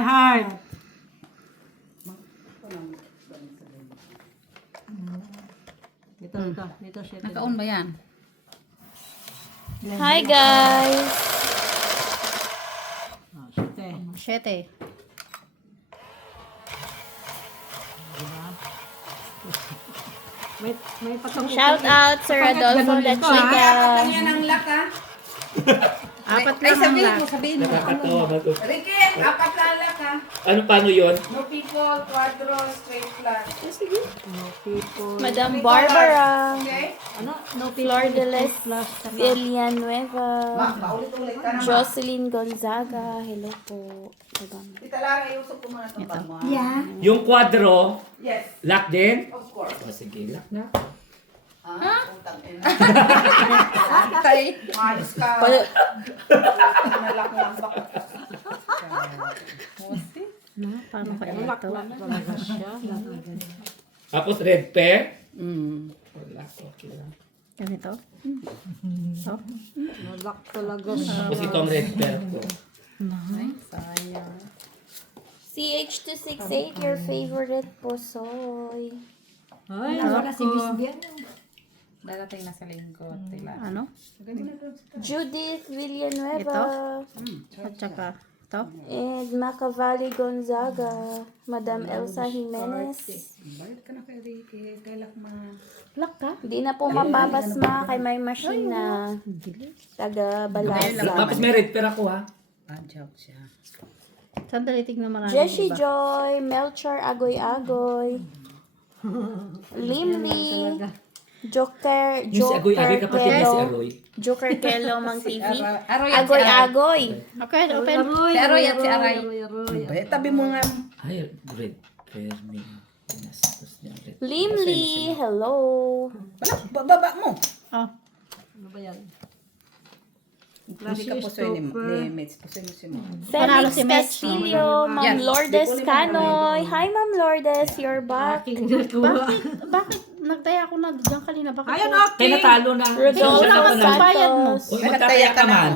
Heart. Dito siya. Naka-on ba yan? Hi guys! Oh, siyete. 7. May patong Shout out Sir Adolfo La Chica. Yan ang lock ha. Apat Ay, lang ang sabihin lock. mo, sabihin mo. Nakakatawa ba ito? Ricky, apat lang ang lock ha. Ano, paano yun? No people, quadro, straight flat. No people. Madam Barbara. Okay? Ano? No Flor de Les plus. Villanueva. Paulit-ulit ka naman. Jocelyn Gonzaga. Hello po. Tita Lara, iusap ko muna itong bag mo. Yung kwadro, Yes, lock din? of course. O sige, lock na. Utang ina. Ayos ka. Nalak lang baka. Paano kaya ito? Talaga siya. Tapos red pair. Wala, okay lang. Ganito? Oh. Nalak talaga siya. Tapos itong red pair ko. CH268, your favorite posoy. Ay, Darating na sa lingkod. Ano? Judith Villanueva. At saka ito? And Macavalli Gonzaga. Madam Elsa Jimenez. Bayad ka na kay Ricky. Kailak ma. Lock ka? Di na po mapapasma kay may machine na taga Balasa. Tapos may red pair ako ha. Joke siya. Sandali, tignan mo lang. Jessie Joy, Melchor Agoy-Agoy, Limli, Joker, Yung si Agoy, Agoy kapatid niya si Kelo, Agoy. Joker Kelo Mang TV, Aroy yan si Aray. Agoy-Agoy, Okay, open. Si Aroy at si Aray. Tabi mo nga. Ay, red pair. May pinastos niya red. Limli, hello, Baba mo. Oh. Ano ba yan? Hindi ka pusoy ni Mitch. Pusoy mo si mo. Panalo Felix si Mitch. Castillo, Ma'am Yes. Lourdes Canoy, hi Ma'am Lourdes, you're back, Aking nakuha. Bakit nagtaya ako na diyan kanina? Bakit? Ayun, Kaya okay. natalo na. Rodolfo Wala kang bayad mo. Santos, Uy, magtataya ka man.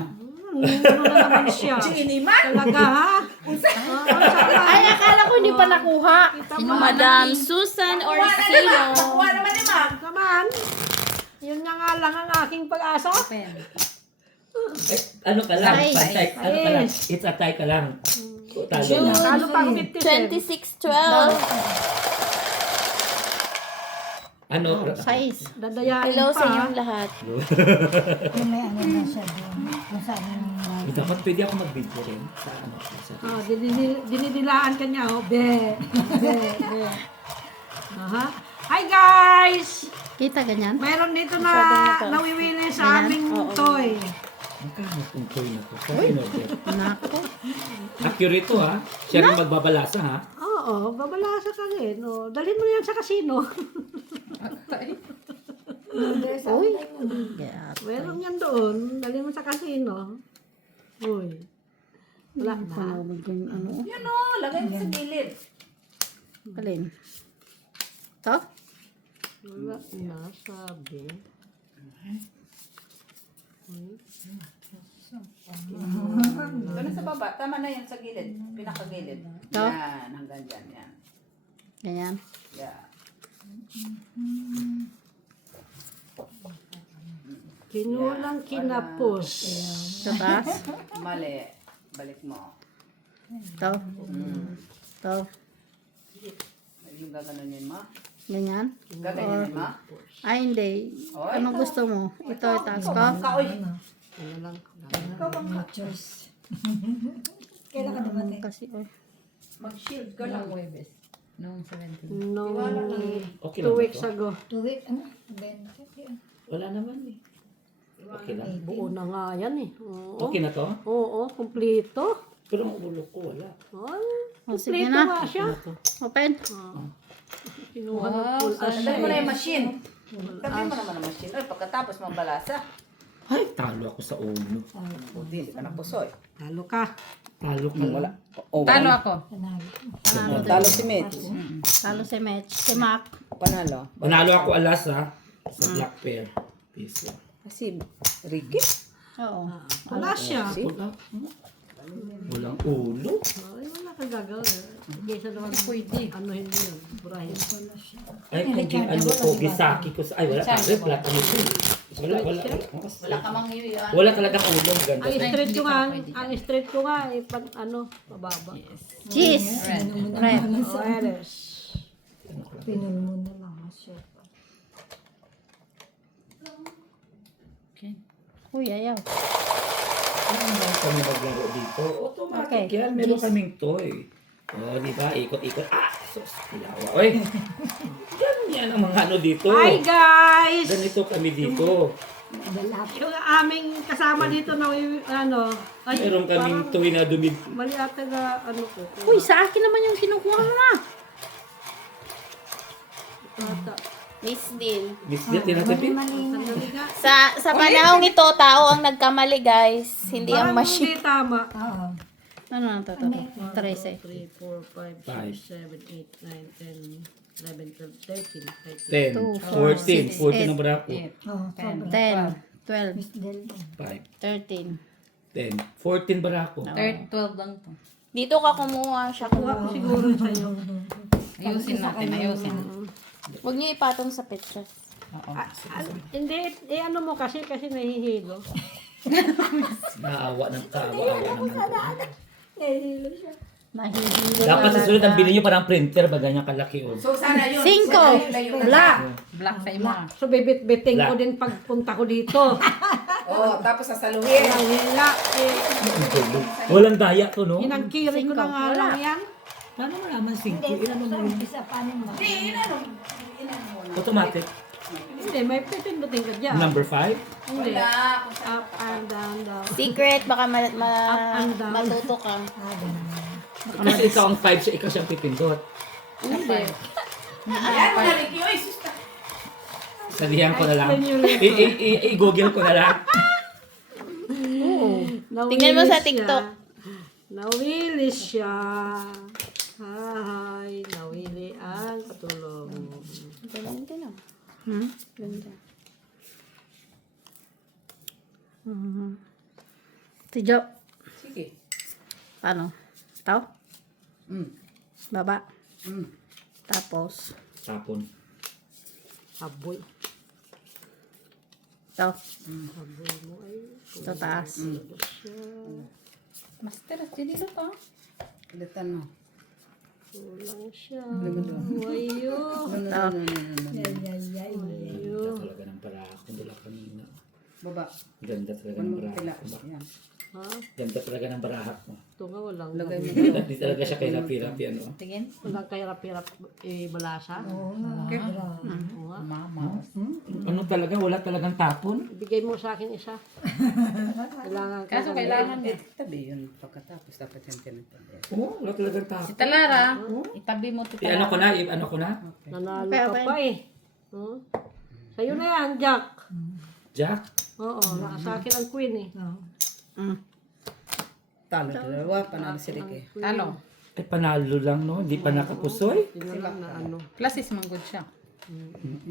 Ano na naman siya? Iniman. Talaga ha? Ay, akala ko hindi pa nakuha. Madam Susan Orsino, Kuha naman ni Ma'am. Naman. Yun nga lang ang aking pag-asa. Eh, ano ka lang? Size. Pantay, ano ka lang? It's a tie ka lang. Talo June na. Talo pa ako 57. 2612, Ano? Size. Dadayain hello sa pa. inyong lahat. Dapat pwede ako mag-video rin. Sa ano? Sa Oh, dinidilaan ka niya, oh. Be. Be. Be. Aha. Hi guys! Kita ganyan? Mayroon dito na nawiwili sa Ayan. aming toy. Magkano kung toy na to? Sa in-order. Nako. Accurate to ha. Siya rin magbabalasa ha. Oo, babalasa ka rin. Oh, dalhin mo na yan sa kasino. Uy. Yeah. Mayroon yan doon. Dalhin mo sa kasino. Uy. Wala na. Panawag ko yung ano. Yun o, lagay mo sa gilid. Alin? Ito? Wala na, sabi. Ito na sa baba. Tama na yan sa gilid. Pinakagilid. Ito? Yan, hanggang dyan. Yan. Ganyan. Yeah. Kinulang kinapos. Sa taas? Mali. Balik mo. Ito. Ito. Yung gaganunin mo. Ganyan. Gaganyanin mo. Ay, hindi. Oy, Anong gusto mo? Ito, itaas ko. Kaoy. Kailan ka naman kasi, oh. Mag-shield ka lang. Nung Okay 2 lang ba weeks to? ago. Wala naman eh. Okay lang. Buo na nga yan eh. Oo, Okay na to? oo, kumpleto. Pero ang ulo ko wala. Ay, Oh, sige kumpleto na. nga siya. Open. Kinuha ng full as Tabi mo na yung machine. Tabi mo naman ang machine. Ay, pagkatapos magbalasa. Ay, talo ako sa ulo. Buti, hindi ka napusoy. Talo ka. Talo ka lang. Wala. Talo ako. Talo si Mitch. Talo si Mitch. Si Mac. Panalo. Manalo ako alas ha. Sa black pair. Peace lang. Si Ricky. Oo. Wala siya. Wala. Walang ulo. Ay, wala Ang gagawin. Kaysa naman, ano hindi yun, burahin. Ay, kung di ano ko, gisaki ko sa... Ay, wala tayo, flat ano ito. Wala ka mang yun. Wala talagang ulong, ganda. Ang straight ko nga, mababa. Cheese. Rep. Oeres. Pinul mo na lang, chef. Uy, ayaw. Kami maglaro dito. Automatic Okay. yan, meron kaming toy. O, di ba? Ikot-ikot. Ah! Sus, kilawa. Oy! Yan ang mga ano dito. Hi guys! Ganito kami dito. Yung aming kasama dito na ano, ay, Meron kaming toy na dumid. mali ata na ano ko. Uy, sa akin naman yung kinukuha mo na. Ata. Miss din. Miss Dit, tinatabi. Sandali nga. Sa panahong ito, tao ang nagkamali, guys. Hindi ang Parang machine. hindi tama. Oo. Ano na ito? 13. 3, 4, 5, Five. 6, 7, 8, 9, 10, 11, 12, 13, 14. 10, 2, 14. 14 ang barako. Oo, sobra. 10, 12, Miss Del. 5, 13. 10, 14 barako. 12 lang to. Dito ka kumuha siya. Kuha ko siguro sa'yo. Ayusin natin, ayusin. Huwag niyo ipatong sa petsa. Oo. Hindi, ano mo kasi nahihilo. Naawa ng kaawa-awa naman po. Nahihilo Dapat na sa sunod ang lang. bilhin nyo parang printer ba ganyan kalaki oh. So sana yun. 5. Black. Black sa ima. So bibit-biting ko Black. din pagpunta ko dito. Oo, tapos sasaluhin. Walang hila. Walang daya to no? Inangkiri ko na nga lang yan. Paano mo naman 5? Ilan mo na yun? Isa panin mo. Automatic. Hindi, may pipindutin ka dyan. Number 5? Hindi. Wala. Up and down, down. Secret, baka and down. matuto ka. Kasi ikaw ang 5 siya, ikaw siyang pipindot. Hindi. Yan, narinig yun. Ay, sus. Sabihan ko na lang. Explain yung rito. I-google ko na lang. Tingnan mo sa Nawilis TikTok. siya. Nawilis siya. Hay, nawili ang katulong. Ganda na. Ganda. Tijo. Sige. Paano? Tao? Mm. Baba. Mm. Tapos. Tapon. Aboy. Tao. Aboy mo ay Ito taas. Master, sino to? Ulitan mo. kulang siya. No, Wayo. no. Wayo. Ganda talaga ng barako nila kanina. Baba. Ganda talaga ng Ano mo barako kailangan? mo. Yan. Ha? Ganda talaga ng barahak mo. Ito nga walang. Lagay mo. Hindi talaga siya kay rapi-rapi ano. Tingin. Walang kahirap-hirap balasa. Oo nga. Oo nga. Mama. Ano talaga? Wala talagang tapon? Ibigay mo sa akin isa. Kailangan ko. Kaso kailangan tabi yun. Pagkatapos dapat yung tinatabi. Oo, wala talagang tapon. Talara, itabi mo ito. Ano ko na? Ano ko na? Nanalo Okay, ka okay. pa eh. Huh? Sa'yo na yan, Jack. Jack? Oo, sa akin ang queen eh. Talo dalawa, panalo si Ricky. Talo. Eh, panalo lang no? Hindi pa nakapusoy? Yun lang na ano. Klasis manggod siya.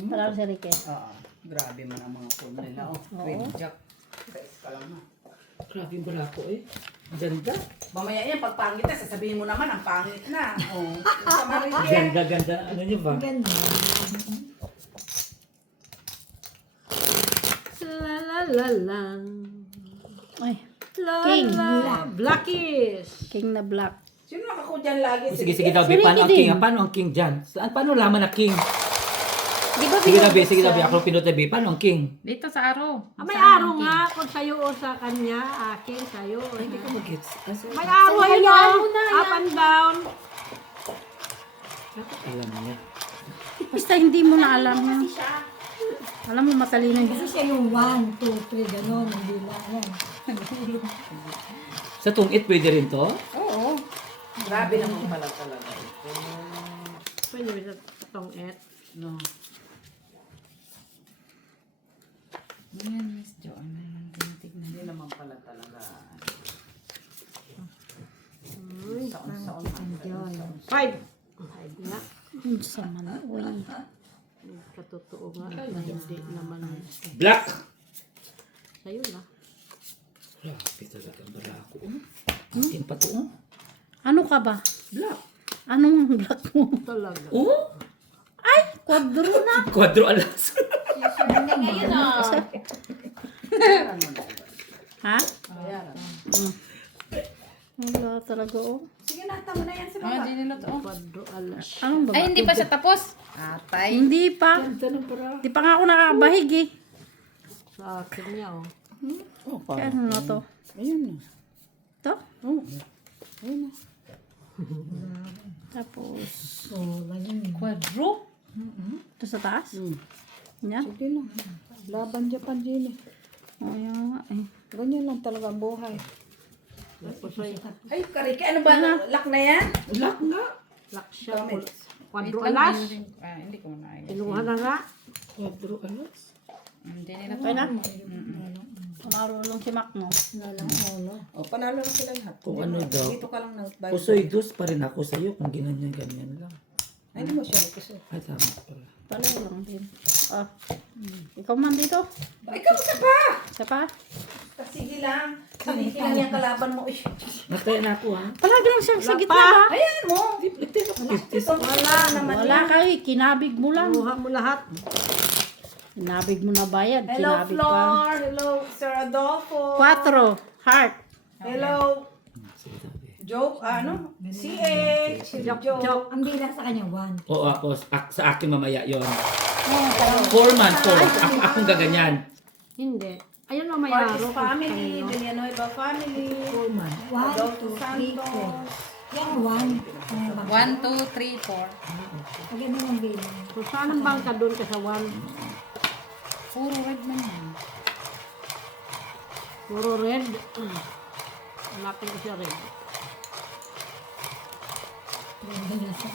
Parang si Ricky. Oo. Grabe man ang mga phone nila. Oh, Queen Jack. Kais ka lang na. Grabe yung barako eh. Ganda. Mamaya yan, pag pangit na, sasabihin mo naman, ang pangit na. Oo. Sama rin yan. Ganda, ganda. Ano niyo ba? Ganda. La la la lang. Ay, La King. la. Blackies. king na black. Sino nakako dyan lagi? Sige, sige daw, Be. Paano ang king? Paano ang king dyan? Saan? Paano laman na king? Di ba Sige daw, Be. Sige daw, Be. Ako pinutay, Be. Paano ang king? Dito sa araw. May araw nga kung sa'yo o sa kanya. Akin, sa'yo. Hindi ko mag-gets. May araw yun o. Up and down. Alam niya. Basta hindi mo na alam yun. Alam mo, matalino yun. Kasi siya yung 1, 2, 3, gano'n. Hindi lang yan. Sa tungit, pwede rin to? Oo. Grabe naman pala talaga. Pwede ba sa tong et? No. Ayan, Miss Joanne. Tinitignan. Hindi naman pala talaga. Saon-saon. Five. Five nga. Sa man, uy. Katotoo nga. Na hindi naman. Black! Sa'yo na. Grabe talaga ang barako. Akin pa to. Ano ka ba? Black. Anong black mo? Talaga. Oh? Ay, kwadro na. Quadro alas. Hindi ngayon ah. Ha? Bayaran. Wala talaga oh. Sige na, tama na yan sa baba. Hindi nila to. Quadro alas. Anong ba? Ay, hindi pa siya tapos. Atay. Hindi pa. Ganda ng para Hindi pa nga ako nakabahig eh. sa akin niya, oh. Kaya ano na to? Ayun na. Ito? Oo. Ayun na. Tapos, Oh, ganyan. Quadro? ito sa taas? Yan? Sige lang. Laban Japan din eh. O, yan nga eh. Ganyan lang talaga ang buhay. Tapos ay Ay, karike. Ano ba? Lock na yan? Black nga. lock siya. Quadro alas. Hindi ko na. Kinuha na nga. Quadro alas. Hindi nila Okay na? Marulong si Mac mo. O, panalo na sila lahat. Kung ano daw. Dito ka lang nagbayad. Pusoy dos pa rin ako sa'yo kung ganyan lang. Ay, hindi mo siya nagkuso. Ay, tama pala. Pareho lang din. Ah. Ikaw man dito. Ikaw sa pa! Isa pa? Sige lang. Hindi lang yung kalaban mo. Uy. Nataya na ako ha. Palagi lang siyang sa gitna ba? Ayan mo. Wala naman. Wala kayo. Kinabig mo lang. Kinuha mo lahat. Kinabig mo na bayad. Hello, Kinabig Flor. Hello, Sir Adolfo. 4. Heart. Hello, Joke. Ano? CH. Joke. Ang bilang sa kanya, 1. Oo, ako. Sa akin mamaya yon. 4 man, 4. Akong gaganyan. Hindi. Ayun mamaya. Marcos family. Villanueva family. 4 man. 1, Adolfo 2, 3, 4. Santos. Yan, 1. 1, 2, 3, 4. Maganda ng bilang. So, saan ang bangka doon ka sa 1? Puro red man yan. Puro red. Hanapin ko siya red. Ganda niya sa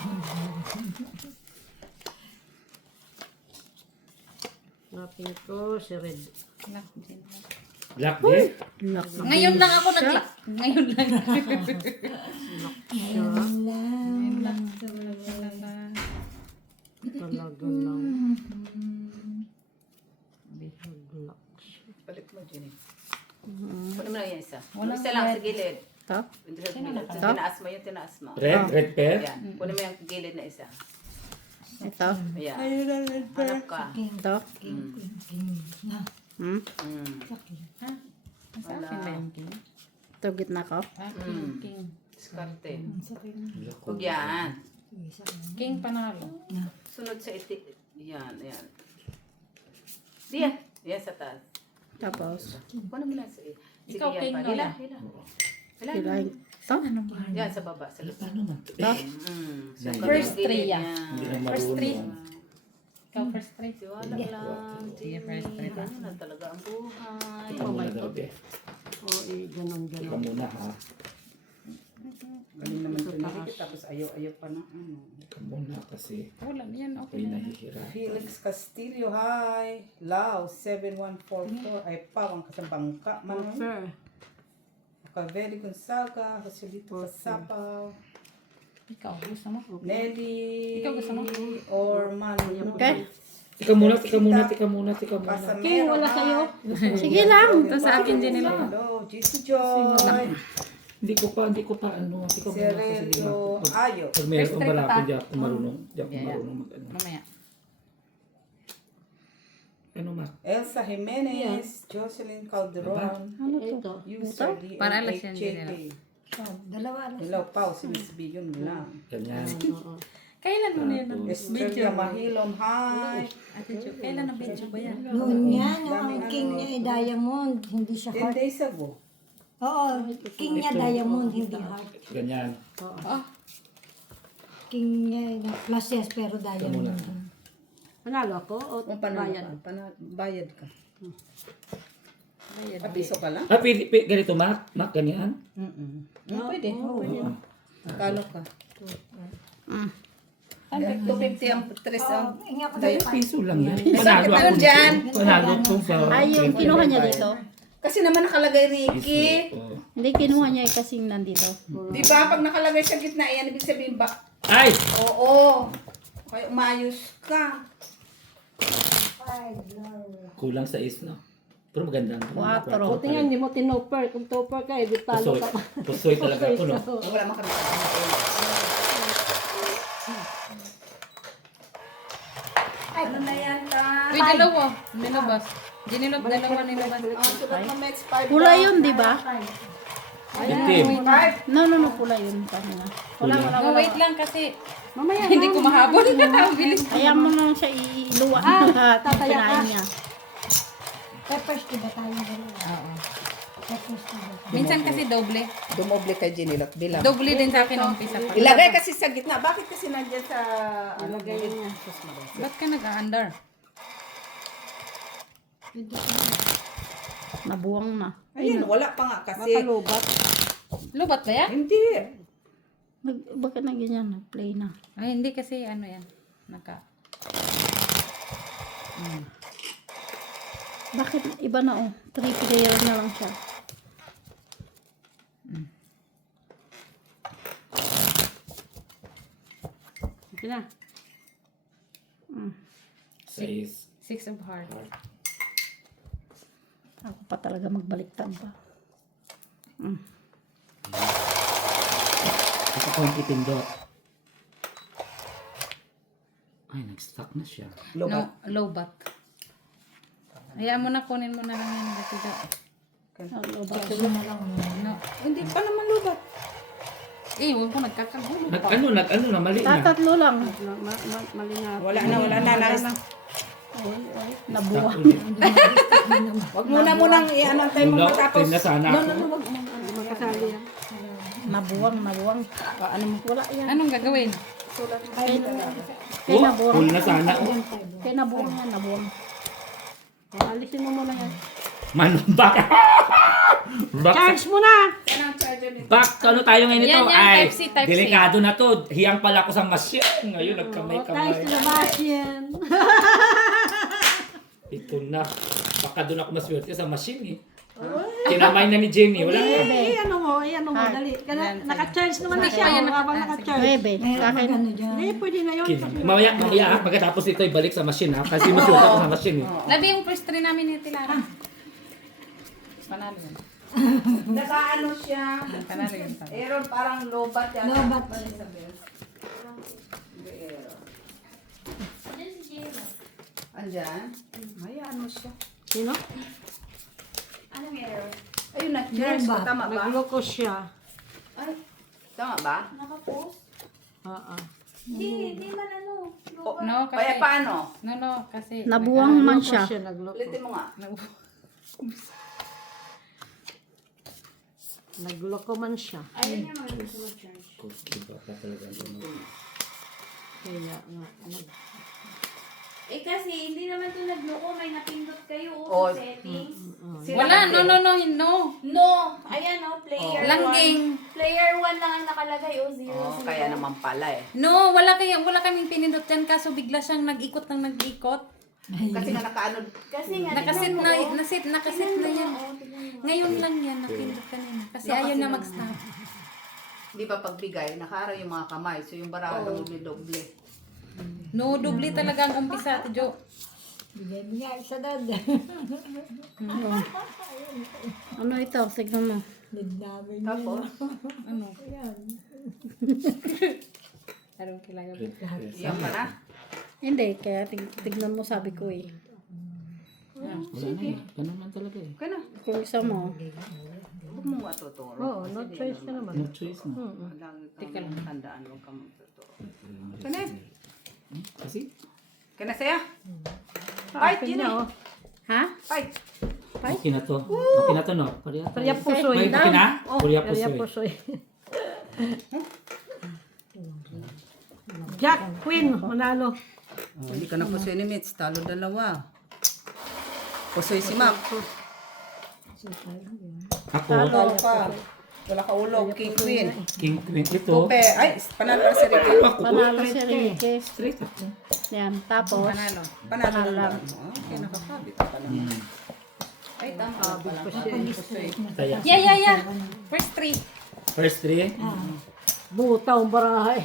Hanapin ko si red. Black din. Ngayon lang ako nag-lock. Ngayon lang. Talaga lang. Balik mo, Jenny. Kunin mo lang yan isa. Isa lang sa gilid. Ito? Tinaas mo yung tinaas mo. Red pair. Yan. Kunin mo yung gilid na isa. Ito. Ayan. Hanap ka. Ito. Hmm? Wala. Ito gitna ko. Diskarte. Huwag yan. King panalo. Sunod sa iti. Yan, yan. Diyan. Yan sa taas. Tapos. Kunin mo lang sa Sige, Ikaw, yan king pa. ka Hila, lang. hila. Kilahin. Ito? Yan, sa baba. Sa loob. Paano na? Ito? Sa First gilid three, niya. Hindi na First three. marunong. Ikaw first three. Tiwala lang. Sige, first three. Ganun na talaga ang buhay. Ikaw muna daw, be. Oo, ganun. Ikaw muna ha. Galing naman ito nakikita. Tapos ayaw pa na. Ikaw muna kasi Wala yan. Okay ako'y na. nahihira. Felix Castillo, hi. Lao, 7144. Ay, pawang kasabangka. Sir. Caveri Gonzaga, Joselito Casapaw, Ikaw, gusto mo? Nelly, Ikaw gusto mo? Orman, Okay. Tika muna, tika muna, tika muna, tika muna. King, wala sa'yo. Sige lang. Ito sa akin din nila. Hello, Jesus Joy, Hindi ko pa, ano. Tika muna kasi di Serelio, ako. Ayo. Pag mayroon ang balaki, di ako marunong. Di ako Yeah, yeah. marunong mag-ano. Mamaya. Ano ma? Elsa Jimenez, Jocelyn Calderon, Ito. User D, Para alas yan din HJP. Dalawa na. Hello, Pao, si Miss B, yun lang. Ganyan. Kailan mo na yan? Estrella Mahilom, hi. Ate Jo, kailan na video ba yan? Noon yan, ang king niya ay diamond, hindi siya 10 heart. days ago. Oo, king niya diamond, hindi heart. Ganyan. King niya ay plus yes, pero Ika muna. diamond. Panalo ako o Panalo bayad? ka, bayad ka. Piso ka lang? Ah, ganito, Mac? Mac, ganyan? Pwede. Kalo ka. Mm. 250 ang tres ang Ingat ko Dahil sa piso lang yan. Sakit na nun dyan. Panalo kung sa... Ay, yung kinuha niya dito. Kasi naman nakalagay Ricky. Oo. Hindi, kinuha niya kasing nandito. Di ba? Pag nakalagay sa gitna, yan ibig sabihin ba? Ay! Oo. Kaya umayos ka. Kulang sa is, no? Pero maganda. Quatro. O tingnan niyo mo, tinoper. Kung topper ka, di talo Pusoy. ka pa. Pusoy talaga ako, no? Wala makakita. Ano na yan, ta? Uy, dalawa. Nilabas. Dalawa nilabas. Sulat mo may expired. Pula yun, di ba? Itim. No, pula yun. Kanina. Wala. No, wait lang kasi Mamaya hindi ko mahabol. Bilis. Kaya mo nang siya iluwa. tataya ka. Kinain niya. Peppers, diba tayo dalawa? Oo. Peppers, diba? Minsan kasi doble. Dumoble kay Jinilot. Bilang. Doble din sa akin ang umpisa pa. Ilagay kasi sa gitna. Bakit kasi nandyan sa... Ilagay niya. Ba't ka nag-aandar? Nabuwang na. Ayun, wala pa nga kasi. Mapalubat. Lubat ba yan? Hindi. Bakit na ganyan? Play na. Ay, hindi kasi ano yan. Bakit iba na oh? 3 player na lang siya. Okay na. 6. Six of heart. Ako pa talaga magbaliktad pa. Ito po yung itindot. Ay, nag-stuck na siya. No, lobat. Hayaan mo na, kunin mo na lang yan. Dito daw. No. Hindi pa naman lubat. Eh, huwag ko nagkakagulo. Nag-ano na, mali na. Tatatlo lang. Mali na. Wala na. Nabuwang. Wag muna munang i-ano tayo mo matapos. Na sana ako. Makasali yan. Nabuwang. Ano mo? Wala yan. Anong gagawin? Kaya nabuwang. Full na sana. Kaya nabuwang yan. Nabuwang. Alisin mo muna yan. Back. Charge mo na! Back, ano tayo ngayon ito? Yan, Ay, Type C, Type C. delikado na to. Hiyang pala ako sa machine. Ngayon, Tayo nagkamay-kamay. sa labas yan. Ito na. Baka doon ako maswerte sa machine eh. Kinamay na ni Jenny. Wala na. Ano mo, dali. Naka-charge naman na siya. Habang naka-charge. 9. Sa akin. Hindi, pwede na yun. Mamaya, pagkatapos ito, ibalik sa machine ha. Kasi maswerte ako sa machine eh. Labi yung first three namin ni Tilara. Panalo yun. Naka-ano siya. Panalo yun. Aaron parang lobat yan. Lobat. Andyan. Hayaan mo siya. Sino? Ayun na. Cheers. Lobat. Tama ba? Nagloko siya. Ay, tama ba? Oo. No, kasi... Kaya paano? No, kasi... Nabuwang man siya. Nagloko. Ulitin mo nga. Nagloko man siya. Iba pa talaga. Kaya nga. Eh kasi hindi naman ito nagloko, may napindot kayo Oh. sa settings. Wala, no. No, ayan o, player 1. Langging. Player 1 lang ang nakalagay o 0. Oh, kaya naman pala eh. No, wala kaming pinindot yan kaso bigla siyang nag-ikot ng nag-ikot. Kasi nga nakaano. Kasi nga, Nakasit na yan. Ngayon lang yan, napindot kanina. Kasi ayaw na mag-stop. Di ba pagbigay, nakaaraw yung mga kamay. So yung barado doble-doble. No, doble talaga ang umpisa, Ate Jo. Bigay sa dad. Ano ito? Tignan mo. Nagdamay niya. Tapos, Ano? Anong kailangan? yan pa na. Hindi. Kaya tignan mo sabi ko eh. Wala na eh. Ganun man talaga eh. Okay na. Kung isa mo. Huwag mo matuturo. Oo, no choice ka naman. No choice na. Lagi kang tandaan, huwag kang magtuturo. Kaya na. Kasi, Kaya na saya. Fight, Akin Jenny. na, oh. Ha? Fight. okay na to. Okay na to no? Pariya to. Pariya pusoy. May okay na? Pariya Pariya pusoy. pusoy. Jack, Queen, manalo. Hindi ka na pusoy ni Mitch. Talo dalawa. Pusoy si Mac. Ako, Talo ka. Wala ka ulo. King Queen. King Queen ito. Tupe. Ay, panalo na si Ricky. Ako, Panalo si Ricky. straight ako. Yan. Tapos. Panalo. Panalo na lang. Okay, nakakabit ka na. Ay, tama. Pusoy. Kaya, Yeah. First three. first three. Butaw ang barahay.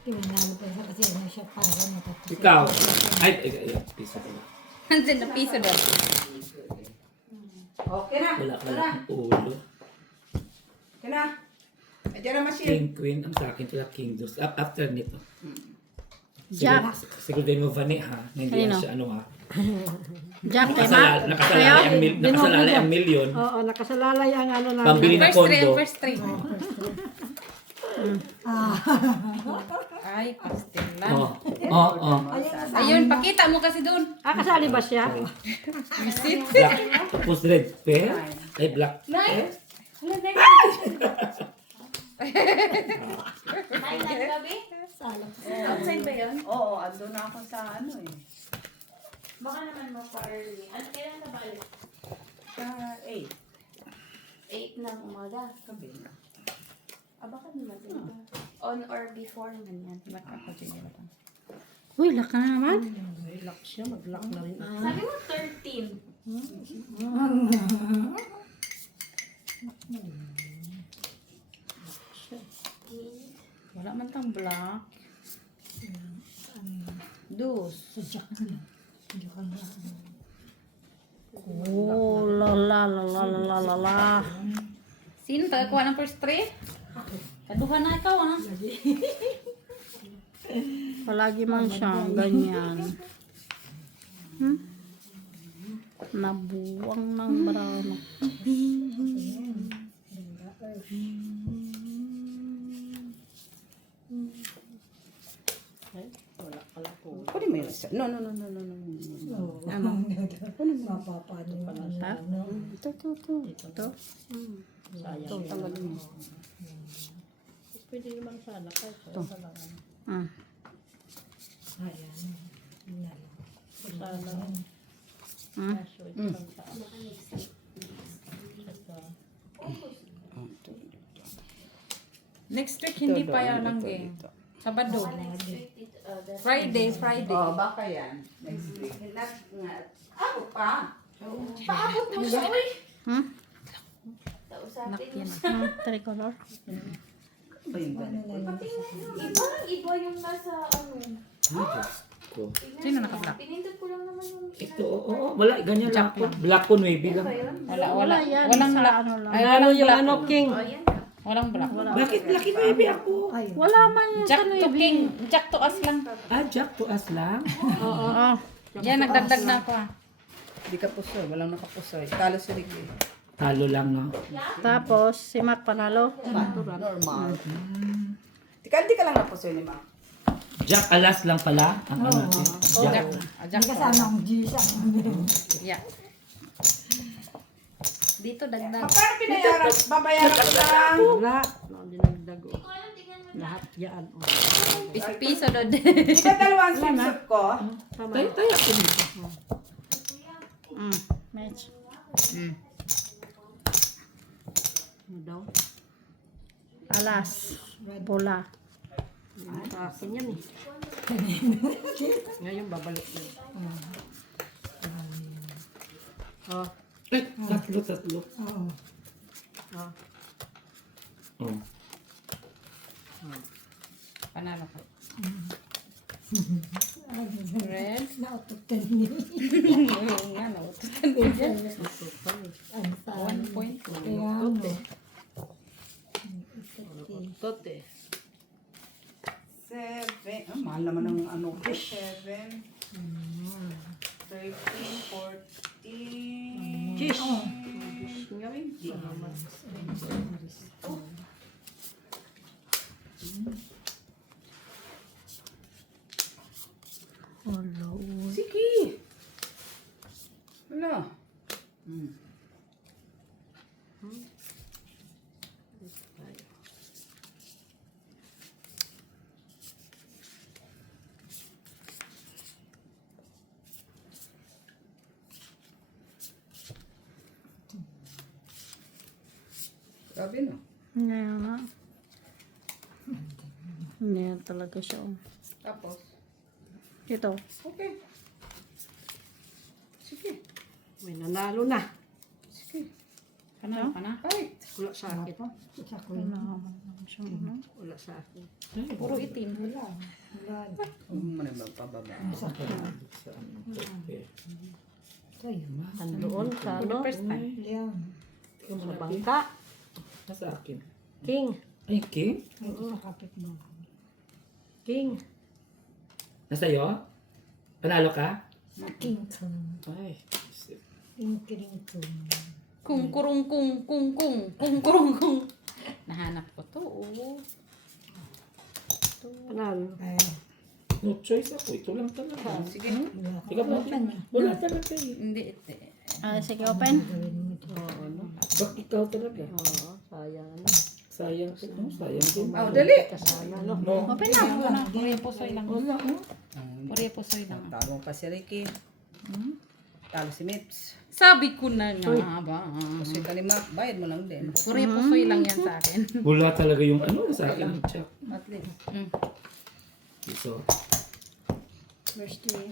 Tinanalo pa siya kasi ano siya para matapos. Ikaw. Ay, piso ko. Andyan na piso doon. Okay na. Wala pala ang ulo. Okay na. Medyo na machine. King, queen, ang sa akin pala king, dos. After nito. Jack. Siguro din mo vani ha, na hindi Ayun, yan siya ano ha. Jack kay Mac. Nakasalalay ang milyon. Oo, nakasalalay ang ano na. Pambili ng First three, kondo. first three. Ay, pastel lang. Oo. Ayun, pakita mo kasi doon. Kasali ba siya? Black. Tapos red pair. Ay, black. Nay! Wala na Outside ba yun? Oo, ando na ako sa ano eh. Baka naman mo pa early. Ano kailan na balik? Sa 8. 8 ng umaga. Sabi na. Baka naman sila. On or before naman yan. Uy, laka na naman. Lock siya, mag-lock na rin. Sabi mo 13. Wala man tang black. Dos. Oh, la la la la la la la la. Sino tagakuha ng first three? Kaduha na ikaw, ha? Palagi man siyang ganyan. Nabuwang ng marano. Pwede mo yun. No. Mapapano yung ano. Ito. Ito. Ito, tanggalin mo. Pwede naman sana. Kahit sa lang. Ayan. Next week, hindi pa yan lang eh. Sabado. Friday. Oh, baka yan. Next week. Ako pa. Paabot mo siya, uy. Tricolor. Ba yung ganun? Iba yung nasa ano. Ko. Sino naka-black? Pinindot ko lang naman yung Ito, oo, wala, ganyan lang ako. Black ko, navy lang. Wala. yan. Walang Sa black. ano lang. Ay, Ano walang yung black. ano, King? Walang black. Bakit lucky baby ako? Wala man yan Jack sa to king. Jack to us lang. Jack to us lang. Oo. Yan, nagdagdag na ako, ha? Hindi ka pusoy. Walang nakapusoy. Talo si Ricky. Talo lang, no? Tapos, si Mac panalo. Normal. Hindi ka lang napusoy ni Ma. Jack alas lang pala. Ang ano natin. Jack. Jack to us. Kasama ang G siya. Yeah. Dito, dagdag. Paano pinayaran? Babayaran ko lang. Wala. Dinagdago. Lahat yan. Piso-piso doon. Di ba dalawang swimsuit ko? Tayo ako nito. Match. Ano daw? Alas. Pula. Akin yan eh. Ngayon babalik na. Tatlo. Oo. Oh. Panalo ko. Red. Naututan niya. Oo nga, naututan ko dyan. 1 point. Kaya ano. Tote. 7. Mahal naman ang ano ko. 7. 13, 14. Kish. Sige. Wala. Grabe no. Ngayon na. Ngayon talaga siya. Tapos. Ito. Okay. Sige. May nanalo na. Sige. Panalo ka na? Ay. Wala sa akin. Wala. Wala sa akin. Puro itim. Huwag mo na magpababa. Andoon sa ano? First time. Yan. Yung sa bangka. Nasa akin. King. Ay, King? Ito sa kapit mo. King. Nasa iyo? Panalo ka? Sa Kington. Ay. Kington. Kung kurung kung kurung kung. Nahanap ko to. Oh. Panalo. Ay, No choice ako. Ito lang talaga. Sige. Ikaw ba? Wala talaga eh. Hindi ito. Sige, open. Bak ikaw talaga. Oo, sayang ano. Sayang. No, sayang din. Oh, dali. Kasana, no? No. Open na. Puri pusoy lang. Puri pusoy lang. Talo pa si Ricky. Talo si Mips. Sabi ko na nga ba. Kasi ka ni Mac, bayad mo lang din. Puri pusoy lang yan sa akin. Wala talaga yung ano sa akin. Check. At least. So, first day.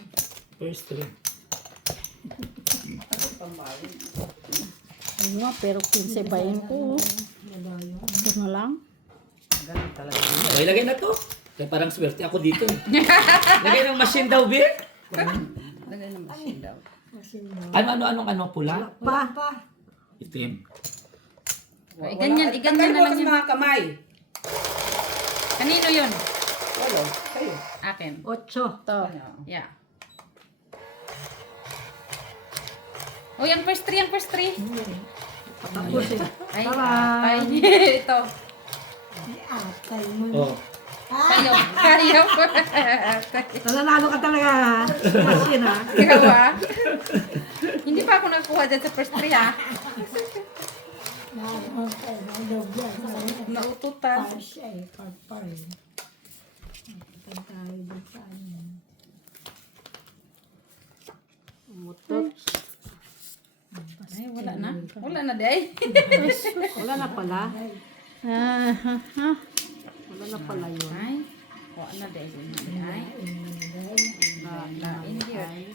first three. Ayun nga, pero 15 ba yun ko? Ito na lang. Ganun talaga. Okay, lagay na to. Kaya parang swerte ako dito eh. Lagay ng machine daw, Bir. Lagay ng machine daw. Ano, pula? Pa. Itim. Iganyan Tanggalin na mo lang kasi yan. mga kamay. Kanino yun? Walo. Sa'yo. Akin. 8. Ito. Yeah. Oh, yung first three. Tapos eh. Ay, Bye-bye. ay, ito. Atay mo. Oh. Kayo. Nananalo ka talaga. Machine ha. Ikaw ah. Hindi pa ako nagkuha dyan sa first three ah. Naututan. Siya eh, par eh. Tayo doon sa ano. Umutot. Ay, wala na. Wala na, day. Wala na pala. Wala na pala yun. Ay, wala na, day. Ay, lain here.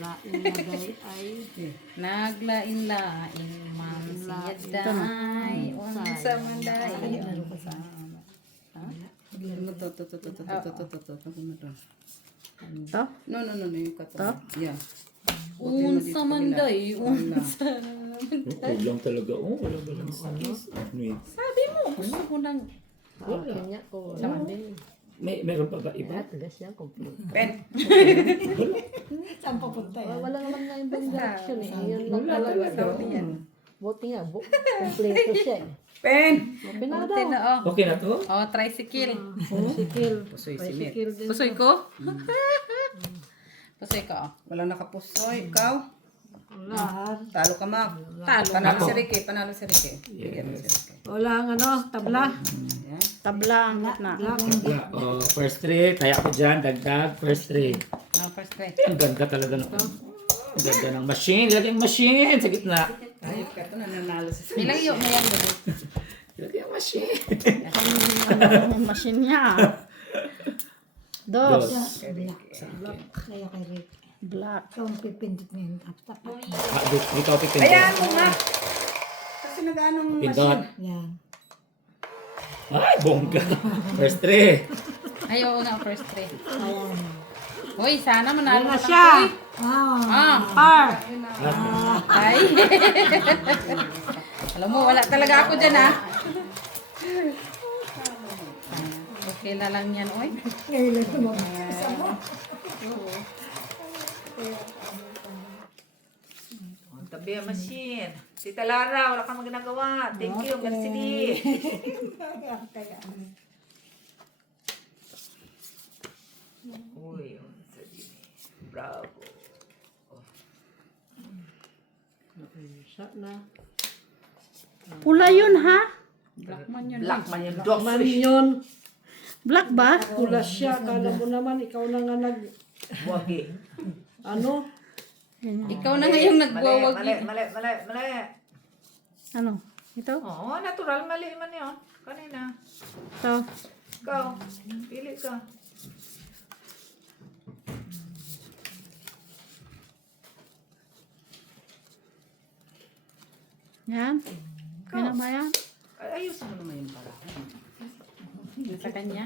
Lain na day ay. Naglain-lain, ma'am siya day. Unsa man day. Ano to. Ito. No, yung kato. Yeah. Unsa man day. Unsa. Huwag lang talaga. Oh, wala ba lang size? Wait. Sabi mo, gusto ko nang... Kanya ko. Wala din. Meron pa ba iba? At least yan, complete. Pen. Saan papunta yan? Wala naman na ibang direction eh. Yun lang Wala talaga. talaga. Buti nga, kompleto siya eh. Pen. Open na Buti daw. na, oh. Okay na to? Oh, tricycle. Tricycle. Pusoy si Mips. Tricycle din. Pusoy ko? Pusoy ko, oh. Wala nakapusoy. Ikaw? Wala. Talo ka, Mac. Talo. Panalo si Ricky. Bigyan mo si Ricky. Wala ang ano, tabla. Yan. Tabla ang gitna. Wala. Oh, first three. Taya ko dyan. Dagdag. First three. Oh, first try. Ang ganda talaga ng Ang ganda ng machine. Ilagay yung machine sa gitna. Ayop ka ito na nanalo si Ilang iyo mo yan, bebe? Ilagay yung machine. Ang machine niya. Dos. Kaya kay Rick. Black. Ikaw ang pipindot mo yun. Tapat. Dito ako pipindot. Ayan mo nga. Kasi nag-anong Pindot. machine. Yan. Ay, bongga. First three. Ay, oo nga, first try. Ayan. Uy, sana manalo Yan na ka siya. ng uy. Wow. Ah, Par. ay. Alam mo, wala talaga ako dyan, ah. Okay na lang yan, uy. Ngayon lang ito mga isa mo. Tabi ang machine. Tita Lara, wala kang ginagawa. Thank you, merci. Kaya. Uy, sa Jimmy. Bravo. Sana. Pula yun, ha? Black man yun. Black man yung dog. Man yun. Black ba? Pula siya. Kala mo naman, ikaw na nga Wagi. ano? Ikaw na ngayong nagwawag. Mali. Ano? Ito? Oo, natural. Mali man yun. Kanina. Ito. Ikaw. Pili ka. Yan. Okay na ba yan? Ay, ayusin mo naman yung para. Sa kanya.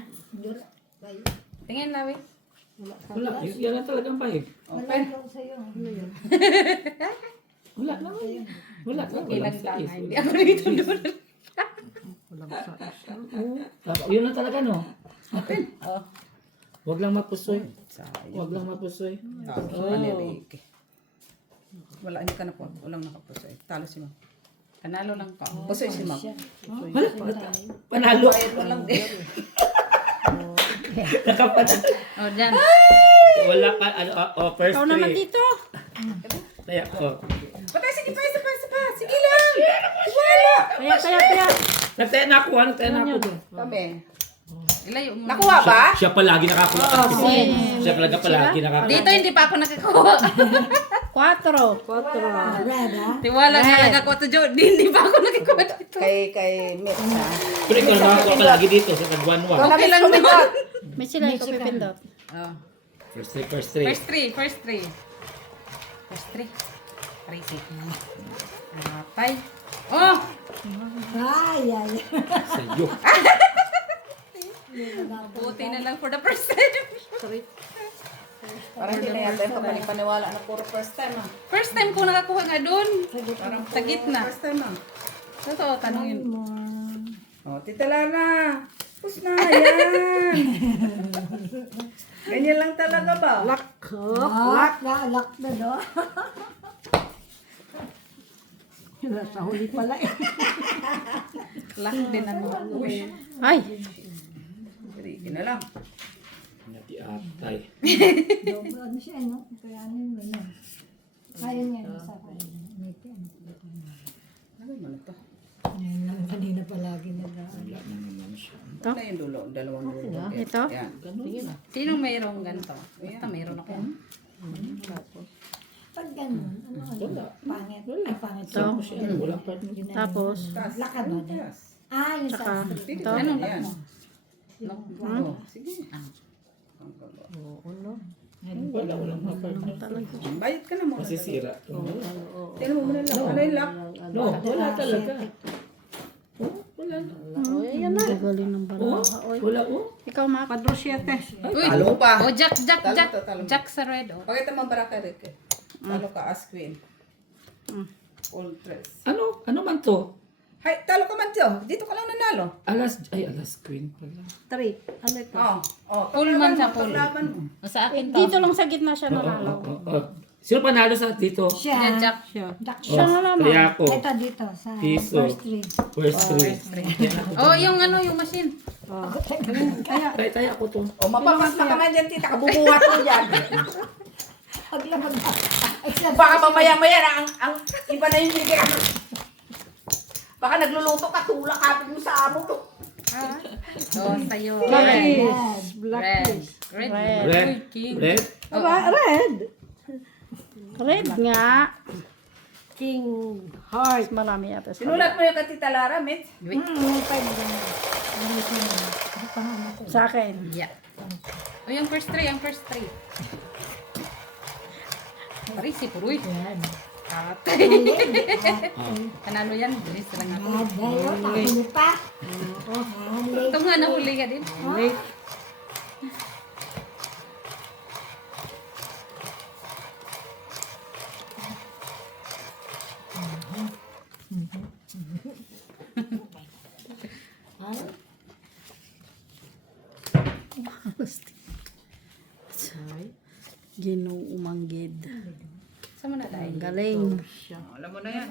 Tingin, Lawi. Wala, yan na talagang pahig. Open. Wala na. Wala na. Okay lang Walang lang. sais. Hindi ako dito doon. Yun na talaga, no? Oh. Huwag lang mapusoy. Sayang. Huwag lang mapusoy. Talo si Paneric. Wala, hindi ka na po. Walang nakapusoy. Talo si Ma'am. Panalo lang pa. Pusoy si Ma'am. Wala, panalo. Bayad mo lang din. Nakapanalo. O, dyan. Wala pa, first Ikaw naman three. dito. Kaya ko. Patay, sige pa, isa pa, isa pa. Sige lang. Wala. Kaya. Nagtaya na ako, nagtaya na ako doon. Kami. Ilayo mo. Nakuha ba? Siya palagi nakakuha. Siya talaga palagi nakakuha. Dito hindi pa ako nakikuha. 4. Red, ha? Tiwala nga lang ako to Joe. Hindi pa ako nakikuha dito. Kay Mitsa. Pero ikaw nakakuha palagi dito sa tag-1-1. Okay lang naman. May sila ito pipindot. Oh. First three. First three. Crazy. Patay. Oh! Ay. Sa'yo. Buti na lang for the first time. Parang hindi na yata yung kapalipaniwala na puro first time ah. First time ko nakakuha nga doon. Parang Sa gitna. first time ah. Totoo, tanongin. Oh, Tita Lara. Pus na yan. Ganyan lang talaga ba? Lock na, no? Nasa huli pala eh. Lock din ano. Ay, Sige na lang. Nati atay. Ano siya, no? Kaya ano yun, ano? Kaya niya, nasa kaya. Ano mo na to? Yan lang kanina palagi nag-aaral. Wala na naman siya. Ano na yung dulo? Dalawang dulo. ito. Yan. Sinong mayroong ganito? Basta mayroon ako. Pag ganun, ano? Pangit. Ay, pangit. Ito. Walang partner. Tapos, Lakad ba? Yes. Ah, yung Tsaka, sa Ito. Anong Yan. no? Oh, sige. Walang mga partner. Bayad ka na muna. Masisira. Tignan mo muna lang. Ano yung lock? No, wala talaga. Wala na. gagaling ng balaha. Wala oh. Ikaw, Mac. Uy! Talo pa. Oh, Jack. Talo. Jack sa red. Oh. Pakita mo baraka rin eh. Talo ka as queen. All tres. Ano? Ano man to? Hay, talo ka man tiyo. Dito ka lang nanalo. Alas queen pala. 3. Ano ito? Oh, Full man siya, full. Paglaban mo. O, sa akin to. Dito lang sa gitna siya Oo, nanalo. oo. Sino panalo sa dito? Yan, Siya. Jack. Jack Oh, siya. na naman. kaya ako. Ito dito, sa Piso. first 3. First three. Oh, yung ano, yung machine. Tayo ako to. O, mapapas na ka nga dyan, tita. Kabubuhat mo dyan. Paglabag na. Baka mamaya-maya na ang iba na yung bigay. Baka nagluluto ka, tulak kapit mo sa amo mo. Oh, sa'yo. Yes. Red. Red. Red. Uy, king. Red. Red. Red nga. King Heart. Marami yata sa Sinulat mo yung kay Tita Lara, Mitch? May 5 ganun. Sa akin. Yeah. O, yung first three. Parisi, puruy. Atay. Panalo yan. Bilis lang ako. Adayo, nakuli pa. Ito nga, nahuli ka din. Ginuumanggid. Saan mo na tayo? Galing. Oh, alam mo na yan.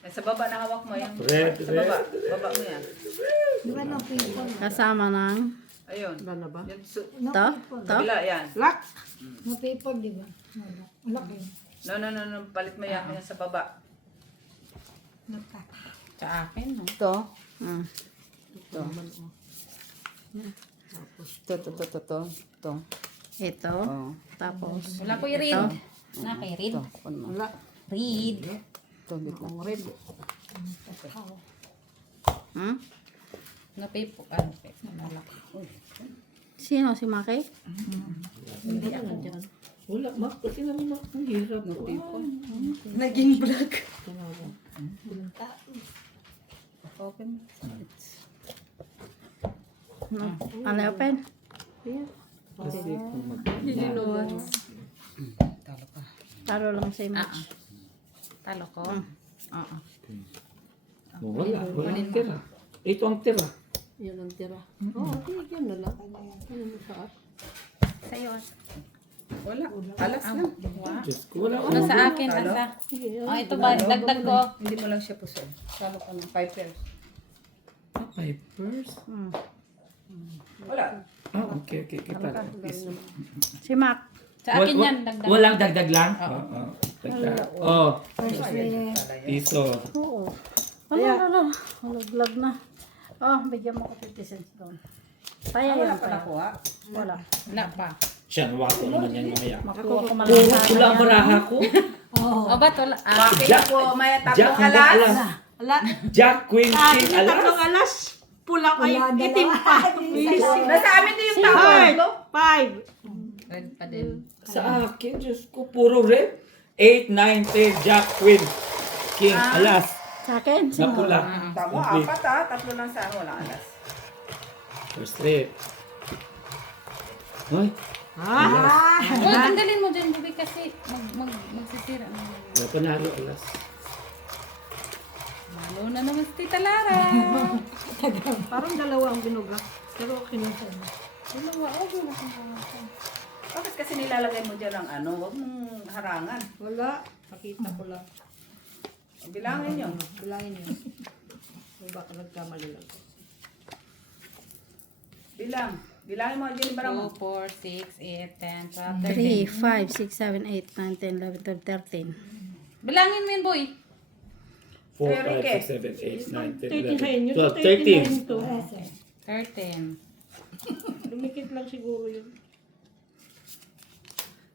Yan sa baba, nakawak mo yan. Red, Sa baba, baba mo yan. Di ba no people? Kasama ng Ayun. Yan, No to. people. To. kabila, yan. No people, di ba? Laki. No, palit mo yan yan sa baba. Sa akin, no? Ito. Mm. Ito. Ito. Ito. Oh. Tapos. Wala ko i-read. Ito. Wala ko i-read. Ito. Ano mo? Read. Ito, gitna. Hmm? No paper. Ano paper? Wala ko. Sino? Si Maki? Wala, Mak. Pati naman Mak. Ang hirap. Naging vlog. Open. Ano open? Kasi kung mag... Talo ka. Talo lang sa match. Talo ko. Oo. Wala ang tira. Ito ang tira. Yun ang tira. Oo, yan na lang. Ano mo sa Sa'yo. Wala. Alas lang. Diyos ko, wala Ano sa akin, Talo? asa? Oh, ito ba? Dagdag ko. Hindi mo lang siya puso. Talo ka ng 5 pairs. Pipers? Wala. Ah, okay. Kita. Si Mac. Sa akin yan, dagdag. Walang dagdag lang? Oo. Dagdag. Oh, piso. Oo. Wala. Vlog na. Oh, bigyan mo ko 50 cents doon. Kaya Wala yan. pa nakuha. Wala. Wala pa. Siya, wato naman yan mamaya. Makuha ko Puro malang pula ang baraha ko. O ba't wala? Bakit Jack- po may Jack tatlong hanggang alas? alas. Ala, Jack, Queen, kahit King, yung alas. tatlong alas, pula ay itim pa. Nasa amin din yung tao. Heart, 5. Red pa din. Sa akin, Diyos ko, puro red. 8, 9, 10, Jack, Queen, King, alas. Sa akin. Na pula. Tamo, Complete. 4 ah. Tatlo lang sa wala alas. First trip. Ay, Huwag tanggalin mo dyan, Bubi, kasi magsisira. wala panalo, alas. Malo na naman si Tita Lara. Parang dalawa ang binuga. Pero okay na siya. Dalawa, huwag mo na kung pangalan. Bakit kasi nilalagay mo dyan ang ano? Huwag mong harangan. Wala. Pakita ko lang. Bilangin nyo. Bilangin niyo. Kung baka nagkamali lang. Bilang. Bilangin mo dyan yung barang mo. 2, 4, 6, 8, 10, 12, 3, 5, 6, 7, 8, 9, 10, 11, 12, 13. 13. Bilangin mo yun, boy. 4, Enrique. 5, 6, 7, 8, 9, 13 sa 10, inyo. 11, 12, 13. to. 13. Lumikit lang siguro yun.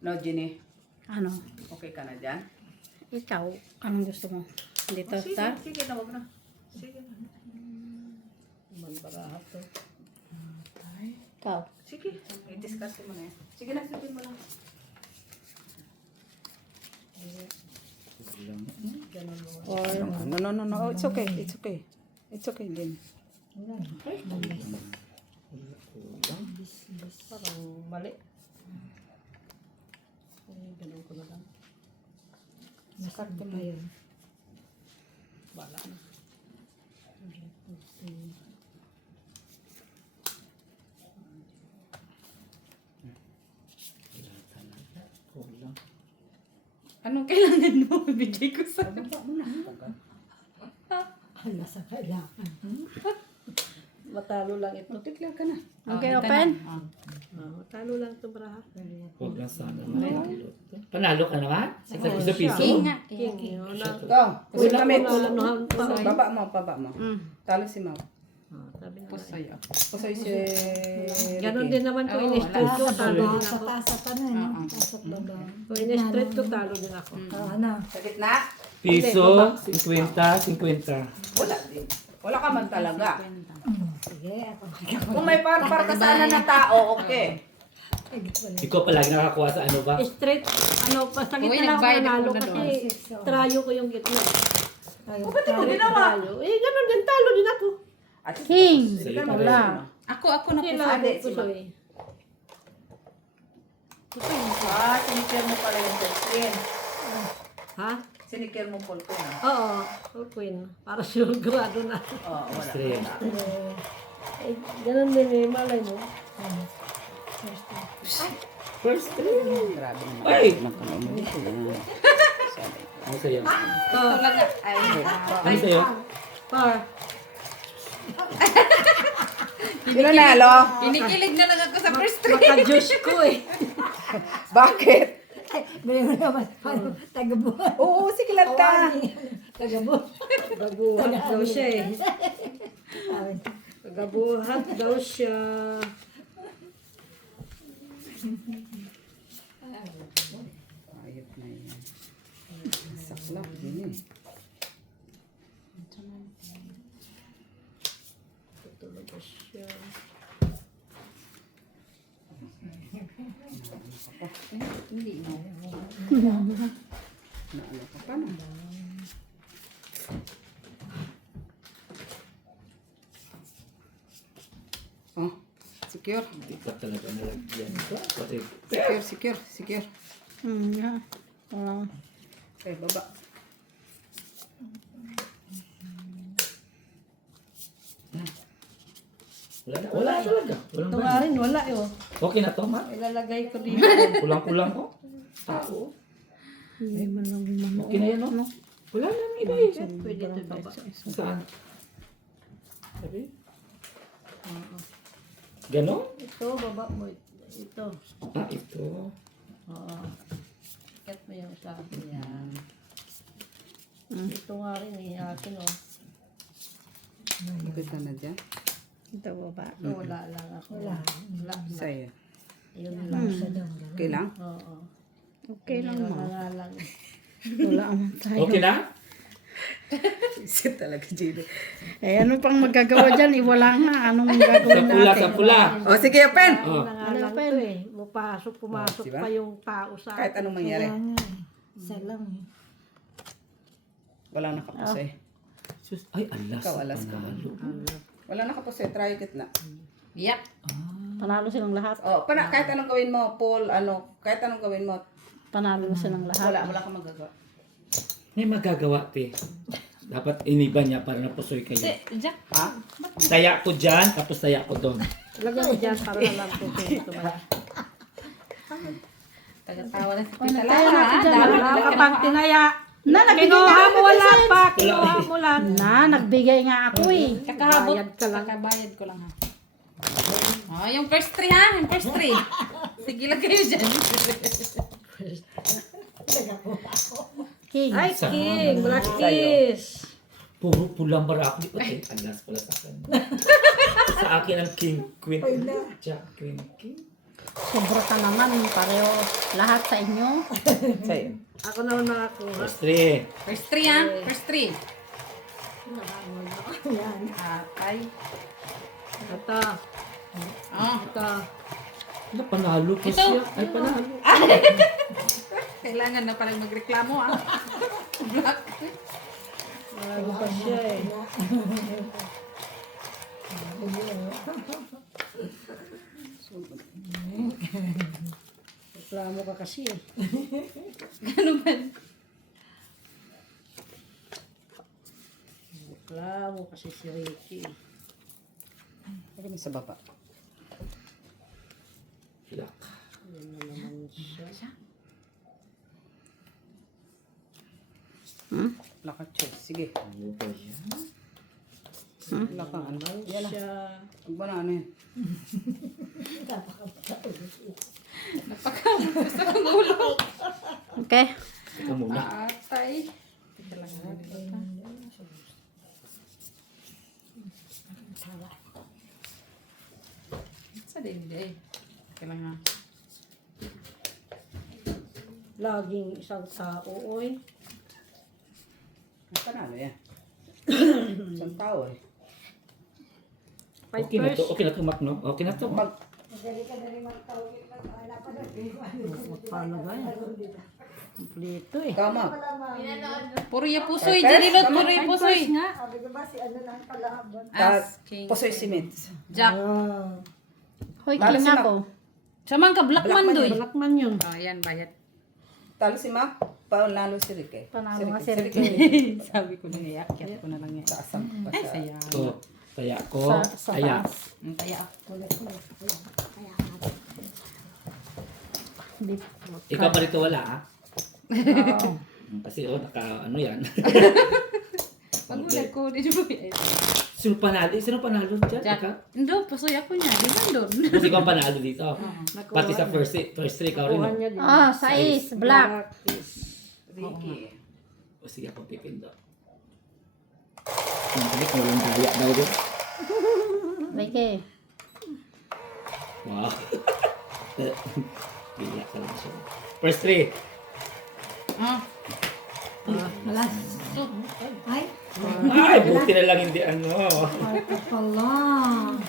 No, Ginny. Ano? Okay ka na dyan? Ikaw, anong gusto mo? Dito, Sige, ta? sige na, wag na. Sige na. Manbarahat to. Ikaw. Sige. I-discuss mo na yan. Sige na, sabihin mo lang. No. Oh, it's okay. It's okay. It's okay din. Parang mali. Ganun ko na lang. Masakte pa yun. Bala na. Anong kailangan mo? Bigay ko sa... Hala sa kailangan. Matalo lang ito. Declare ka na. Okay, open? Matalo lang ito, braha. Huwag lang sana manalo. Panalo ka naman? Sa piso-piso? King nga. Yun na. Go. Puso kami. Ano, Baba mo. Talo si Mau. sabi na. Pusoy. Pusoy si... Ganon din naman kung Oo, in-straight ko, talo din Sa ako. taas at ano eh. Taas at baba. Kung in-straight ko, talo din ako. Ano? Sa gitna? Piso, 50, 50. Wala din. Wala ka man talaga. Sige, ako. Kung may par ka sana ng tao, okay. Ikaw palagi nakakuha sa ano ba? Straight, ano, sa Uy, gitna lang ako nagbayad nanalo ako na kasi trayo ko yung gitna. Ayun. Bakit mo ginawa? Trayo. Eh, ganon din, talo din ako. King. Sa'yo pa Wala. Ako na po. Kailangan Ade, ko si siya eh. Sinikir mo pala yung Queen. Ha? Sinikir mo Paul Queen. Oo, full queen. Para sigurado na. Oo, wala. Straight. Eh, ganon din eh, malay mo. First trip. Grabe naman. Ay! Ano sa'yo? Ito lang. Ay, Ano sa'yo? Par. Sino nalo? kinikilig na lang ako sa first three. Maka-juice ko eh. Bakit? Bili mo naman. Tagabuhan. Oo, si Kilata. Tagabuhan. Gabuhat daw siya eh. Gabuhat daw siya. Ayop na yan. Saklap din eh. Tutulog siya. Naano ka pa na? Secure. Hindi ka talaga nalagyan ko. Kasi, Secure. Yeah. Okay, baba. wala talaga. Walang Ito nga brand. rin, wala eh. Okay na to, ma? Ilalagay ko dito. Kulang-kulang ko. Tao. Okay na yan, no? Wala nang iba eh. Pwede ito ibaba. Saan? Sabi? Ganon? Ito, baba mo. Ito. Ah, ito. Oo. Ikat mo yung isa. Yan. Ito nga rin eh, akin oh. Ikot ka na dyan. Ito baba. Ito, wala lang ako. Wala. Sa'yo. Yun lang. Okay lang? Oo. Okay lang mo. Wala lang. Wala naman tayo. Okay na? Isip talaga, Gino. Eh, ano pang magagawa dyan? Iwala nga. Anong gagawin natin? Sa pula. O, sige, open! Oh. Wala nga lang ito eh. Pumasok Diba? pa yung tao sa Kahit anong mangyari. Isa lang eh. Walang nakapos eh. Sus, ay, alas. Ikaw, alas ka. Panalo. Walang nakapos eh. Try gitna. Yep. Panalo silang lahat. O, kahit anong gawin mo, Paul, kahit anong gawin mo, Panalo na silang lahat. wala kang magagawa. May magagawa, te. Dapat iniba niya para napusoy kayo. Jack, Ha? Taya ko dyan, tapos taya ko doon. Lagyan mo dyan para alam ko kung ito ba. Taga-tawa na si Ano Tita tayo Lara. natin dyan? Wala ka pang tinaya. Na, nagbigay Kinuha nga mo, wala pa. Kinuha mo lang. Na, nagbigay nga ako eh. Kakahabot. Bayad ka lang. Kakabayad ko lang ha. Oh, yung first three ha. Yung first three. Sige lang kayo dyan. King. Ay, king. Black kiss. Puro pulang barako. Ay, alas pala sa akin. Sa akin ang king, queen, jack, queen, king. Sobra ka naman. Pareho lahat sa inyo. Sa'yo. Ako naman nakakuha. First three. First three ha. First three. Atay. Ito. Oh. Ito. Ano, panalo ko Ito. siya. Ay, panalo. Kailangan na palang magreklamo ha. Black. Wala pa siya eh. Reklamo ka kasi eh. Ganun ba? Reklamo kasi si Ricky. Lagyan mo sa baba. Lock. Lock at choice. Sige. Ano ba yan? Lock ang ano. Yan na. Siya. Huwag ba na ano yan? Okay. Ika muna. Atay. Teka lang ha. Sa din. Teka lang ha. Laging isang tao, oy. Ang panalo yan. Isang tao eh. Fight Okay na to. first. Okay na to, Mac, no? Okay na to. Paano ba yan? Kompleto eh. Ikaw, Mac. Puro ya pusoy. Jalilot. Puro ya pusoy. nga. As king. Pusoy cement. Jack. Hoy, Bala king si ako. Saman ka. Black man doy. Balakman yun. Oh, yan. Bayad. Talo si Mac, panalo si Rick eh. Panalo nga si Rick. Sabi ko na iyakyat ko na lang yan. Taasam pa Ay, sa... saya. So, taya ko. Sa Taya. taas. Kaya Ikaw pa rito wala, ha? Oo. Kasi, ano yan? pag ulag ko, di mo Sino panalo? Sino panalo dyan? Jack. Ikaw? Hindi, pusoy ako niya. Di ba doon? Kasi ikaw ang panalo dito. Pati sa first three, ikaw rin. Kuha no? niya din. Ah, sais. Black. Ricky. O sige, ako pipindo. Ang balik, walang daya daw din. Ricky. Wow. Bila ka lang siya. First three. Ah. Alas. Ay, Ay, buti na lang hindi ano. ay ka pala.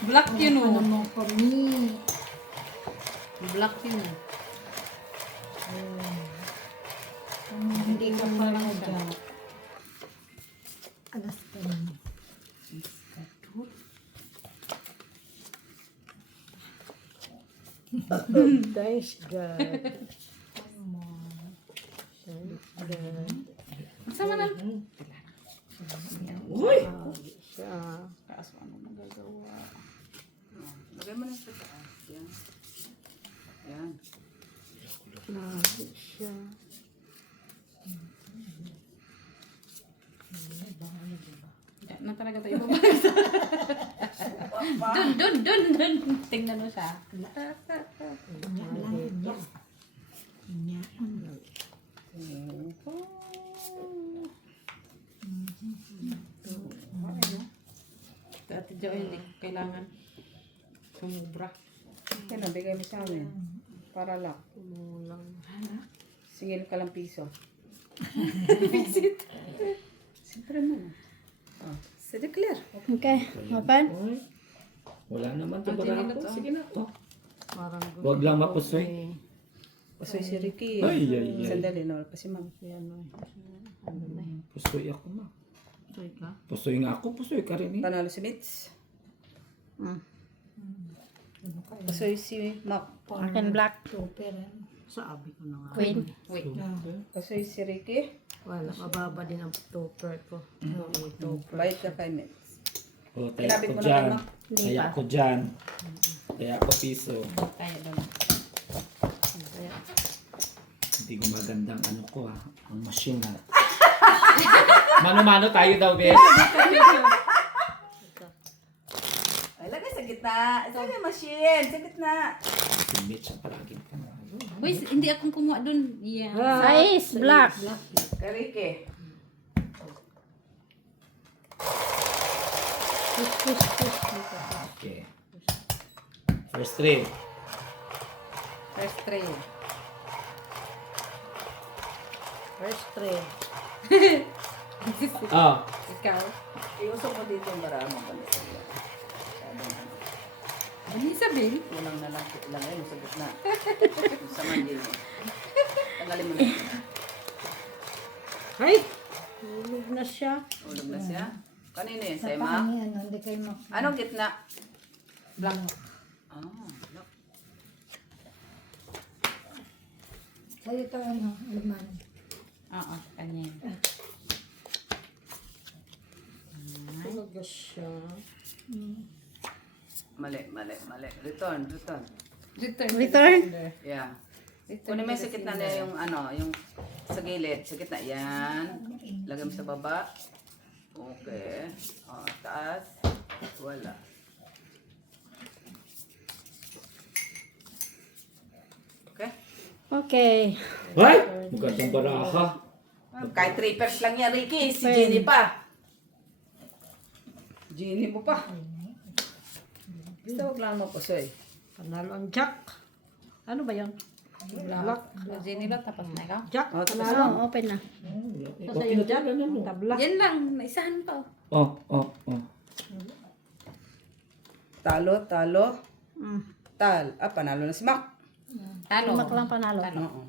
Black yun Ano oh. mo kami? Black yun oh. Hindi ka pala dyan. Alas ka naman. Thanks God. Masama na. Uy! Taas mo, ano magagawa? Lagay mo na sa taas. Yan. Yan. Yan na talaga tayo babalik. Dun. Tingnan mo siya. Dati Joy, hindi kailangan sumubra. Yan, bigay mo sa amin. Para lang. Singil ka lang piso. Siyempre mo. Oh, si Declare. Okay, open. Uy. Wala naman to bara ko. Sige na to. Parang Huwag lang mapusoy. Pasoy si Ricky. Ay, ay, ay. Sandali, no? Pa si Ma'am. Pusoy ako ma. Soy ka. Pusoy nga ako. Pusoy ka rin eh. Panalo si Mitz. Pasoy si Mac. Akin black. Sabi ko na nga. Queen. Pasoy si Ricky. Wala, mababa din ang topper ko. Topper. Bayad ka kay Mitz. O, taya Kinabit ko mo na dyan. kay Mac. Taya ko dyan. Taya ko piso. Tayo doon. Hindi gumagandang ano ko ah. Ang machine ah. Mano-mano tayo daw, bes. Ay, lagay sa gitna. Ito yung machine. Sa gitna. Si Mitch ang palaging panalo. Uy, hindi akong kumuha doon. Yeah. Size, black. Kay Ricky. Okay. First three. First three. First tray. Oh. Ikaw. Iusok mo dito yung bara mo. Ano sabihin? Kulang na lang. Ilagay mo sa gitna. Yung sa manjil mo. Tanggalin mo na. Ay! Hulog na siya. Ulog na siya. Kanino yun? Sa Sa'yo, Ma? pang yan, hindi kayo mak... Anong gitna? Black. Ah, look. Sa'yo ito ano, alman. Oo, kanya yun. Hulog na siya. Mali. Return. Return. Yeah. Kunin mo yung sa gitna na yung ano, yung sa gilid. Sa gitna. Yan. Lagay mo sa baba. Okay. O, taas. Wala. Okay. Okay. Ay! Magandang baraha. Kahit 3 pairs lang yan, Ricky. Si Jenny pa. Jenny mo pa. Basta huwag lang mapusoy. Panalo ang jack. Ano ba yan? Black. Jenny lang, tapos na ikaw. Jack. O, Panalo. Oh, open na. Okay na dyan. Ano? Tabla. Yan lang, naisahan pa. Oh. Talo. Mm. Tal. Ah, panalo na si Mac. Talo. Tumak lang panalo. Oo.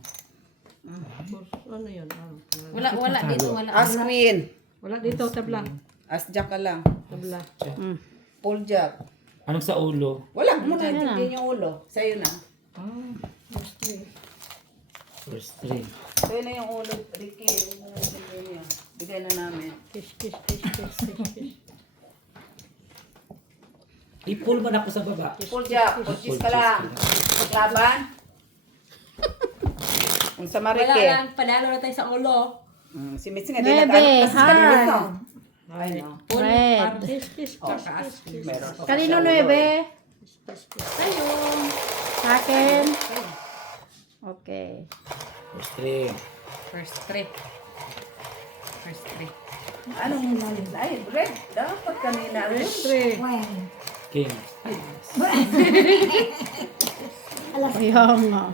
Ano yun? Ano? Wala dito, wala. As queen. Wala dito, tabla. As jack ka lang. Tabla. Full jack. Anong sa ulo? Wala mo na intindihin yung ulo. Sa'yo na. First three. Sa'yo na yung ulo, Ricky. Huwag mo na intindihin niya. Bigay na namin. Kiss. I-pull mo na ako sa baba. Full jack. Purchase ka lang. Laban. Kung sa Wala Marike. lang, panalo na tayo sa ulo. Si Mitzi nga, di Nuebe, nag-ano kasi hard. kanina, no? Ay, no. Red. Kiss. Meron. Kanino 9? Tayo. Sa akin. Okay. First three. First three. Anong ay, red? Dapat kanina. Tray. When? King. Ayaw nga.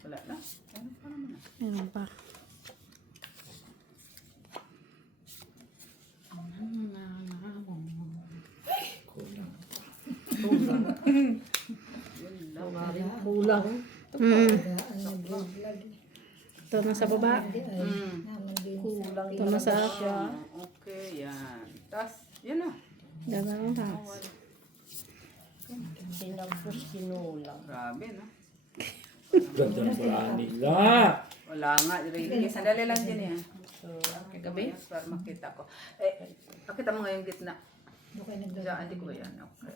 Wala na. Meron pa. Kulang Kulang. Ito na sa baba. Kulang. Ito na sa Okay, yan. Tapos, yun na. dalawang taas. Grabe, no? Ganda ng pula nila. Wala nga, Ricky. Sandali lang din yan. Kagabi? Para makita ko. Eh, pakita mo nga yung gitna. Diyan, hindi ko ba yan? Okay.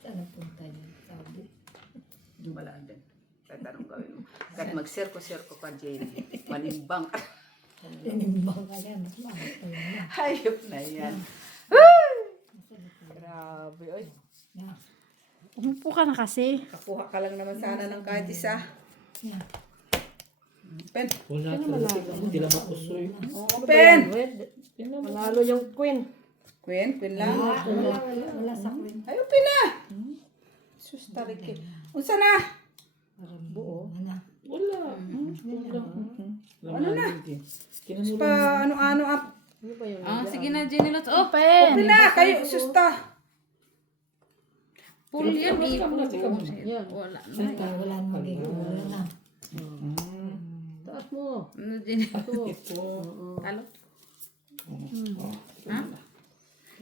Saan napunta yun? Sabi. Wala din. Kahit anong gawin mo. Kahit mag-sirko-sirko ka, Jane. Manimbang ka. Tinimbang ka yan. Mas mahal pa yun na. Hayop na yan. Grabe, oy. Umupo ka na kasi. Kakuha ka lang naman sana ng kahit isa. Pen. Wala talaga. Hindi lang mapusoy. Pen! Manalo yung queen. Queen lang. Wala sa kwin. Ay, open na! Sus, tarike. Unsa na? Wala. Ano na? Pa, ano-ano up. Oh, sige na, Jenny Lots. Oh, Open na! Kayo, susta. full yan. Wala. Wala na. Basta wala magiging. Wala na. Taas mo. Ano, Jenny? Talo? Ha?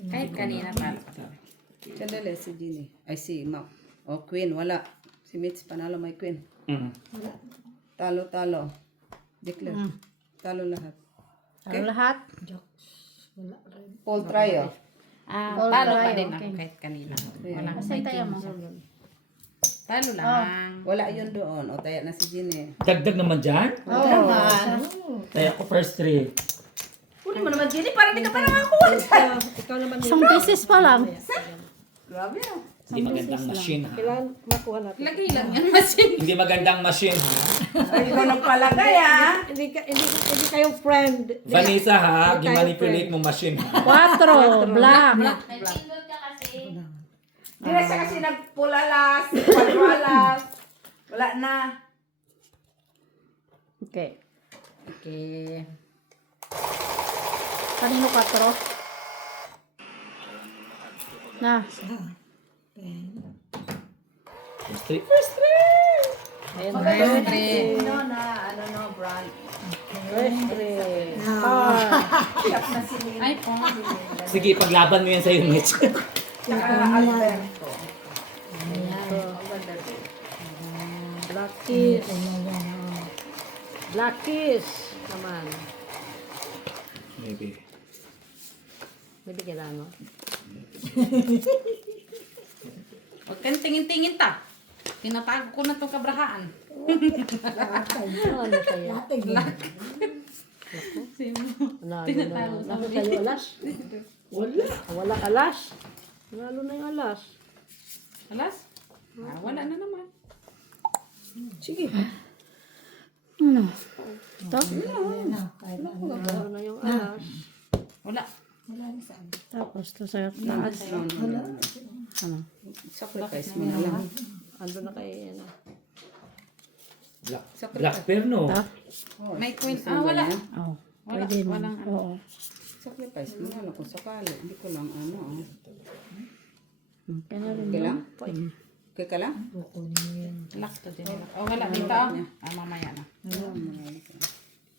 Kahit kanina talo. Sandali, si Ginny. Ay, si Mac. Oh, Queen, wala. Si Mitch, panalo may Queen. Talo. Declare. Talo lahat. Ano lahat? Paul Trio. Talo pa din ako kahit kanina. Walang Kasi tayo mo. Talo lang. Wala yun doon. O, taya na si Ginny. Dagdag naman dyan? Kaya ko first 3. Kunin mo naman, Ginny, para di ka pa nakakuha. Ikaw naman Isang beses pa lang. Grabe, oh. Hindi magandang machine ha. Lagay lang yan, masin. Hindi magandang machine ha. Ay, ikaw nagpalagay, ah. Hindi kayo friend. Vanessa ha, gimanipulate mo machine ha. 4. Black. Di na siya kasi nagpulalas, palwalas. Wala na. Okay. Kanino 4? Na. First 3. Ayan. No, na, brand. Ay, po. Sige, paglaban mo yan sa'yo, Mitch. Tsaka Alberto. Black kiss. Black kiss naman. Maybe. Maybe kailangan mo. Huwag kang tingin-tingin ta. Tinatago ko na itong kabrahaan. Ano kaya? Tinatago sa Nalo tayo alas? Wala. Wala alas? Nalo na yung alas. Alas? Wala na naman. Sige. Ano? Ito? Kahit ano. Nalo na yung alas. Wala. Wala na saan. Tapos ito sa taas. Ano? Sacrifice mo na lang. Ando na kay ano? Black pair, no? Ha? May queen. Wala. Oh. Wala. Pwede mo. Walang ano. Oo. Sacrifice mo na lang kung sakali. Hindi ko lang ano. Kaya na rin Okay lang? yun. Okay ka lang? Lock to din. Wala dito. Mamaya na.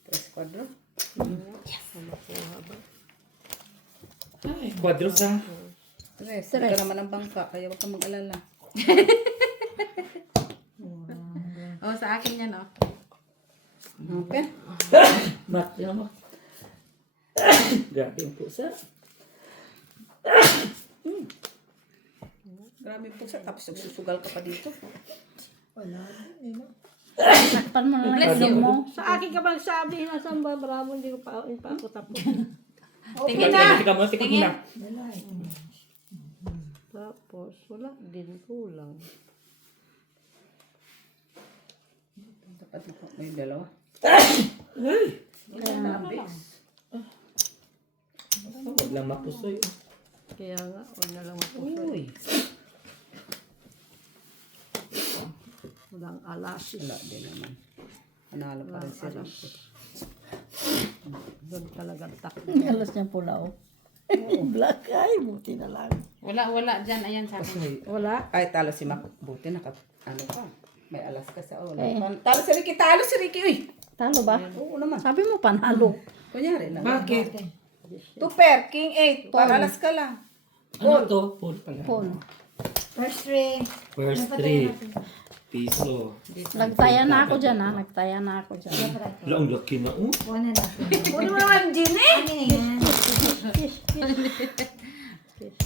Tres quadro. Ay, quadros ha. Tres. Ito naman ang bangka. Kaya huwag kang mag-alala. Sa akin yan, oh. Okay? Mak, yan mo. Grabe yung pusa. Grabe po sa tapos nagsusugal ka pa dito. Takpan mo na Bless lang you. mo. Sa akin ka magsabi, nasaan ba? Bravo, hindi ko pa ako tapos. Tingin na. Tika mo, tika mo na. Tapos, wala din kulang. Dapat ito. May dalawa. Huwag lang mapusoy. Kaya nga, huwag na lang mapusoy. Uy. Walang alas. Wala din naman. Panalo pa rin si Rico. Doon talaga takbo. Alas niya pula, oh. Black ay, buti na lang. Wala dyan. Ayan sabi. Wala. Ay, talo si Mac. Buti naka, ano pa. May alas ka sa ulo. Talo si Ricky, talo si Ricky. Uy. Talo ba? Oo naman. Sabi mo panalo. Kunyari lang. Bakit? Tuper, king 8. Para alas ka lang. Ano to? Paul pala. Phone. First ring. First 3 piso. Nagtaya na ako dyan, ha? Nagtaya na ako dyan. Wala, ang laki na, oh. Kuha na natin. Ano mo naman, Ginny? Ano na yan?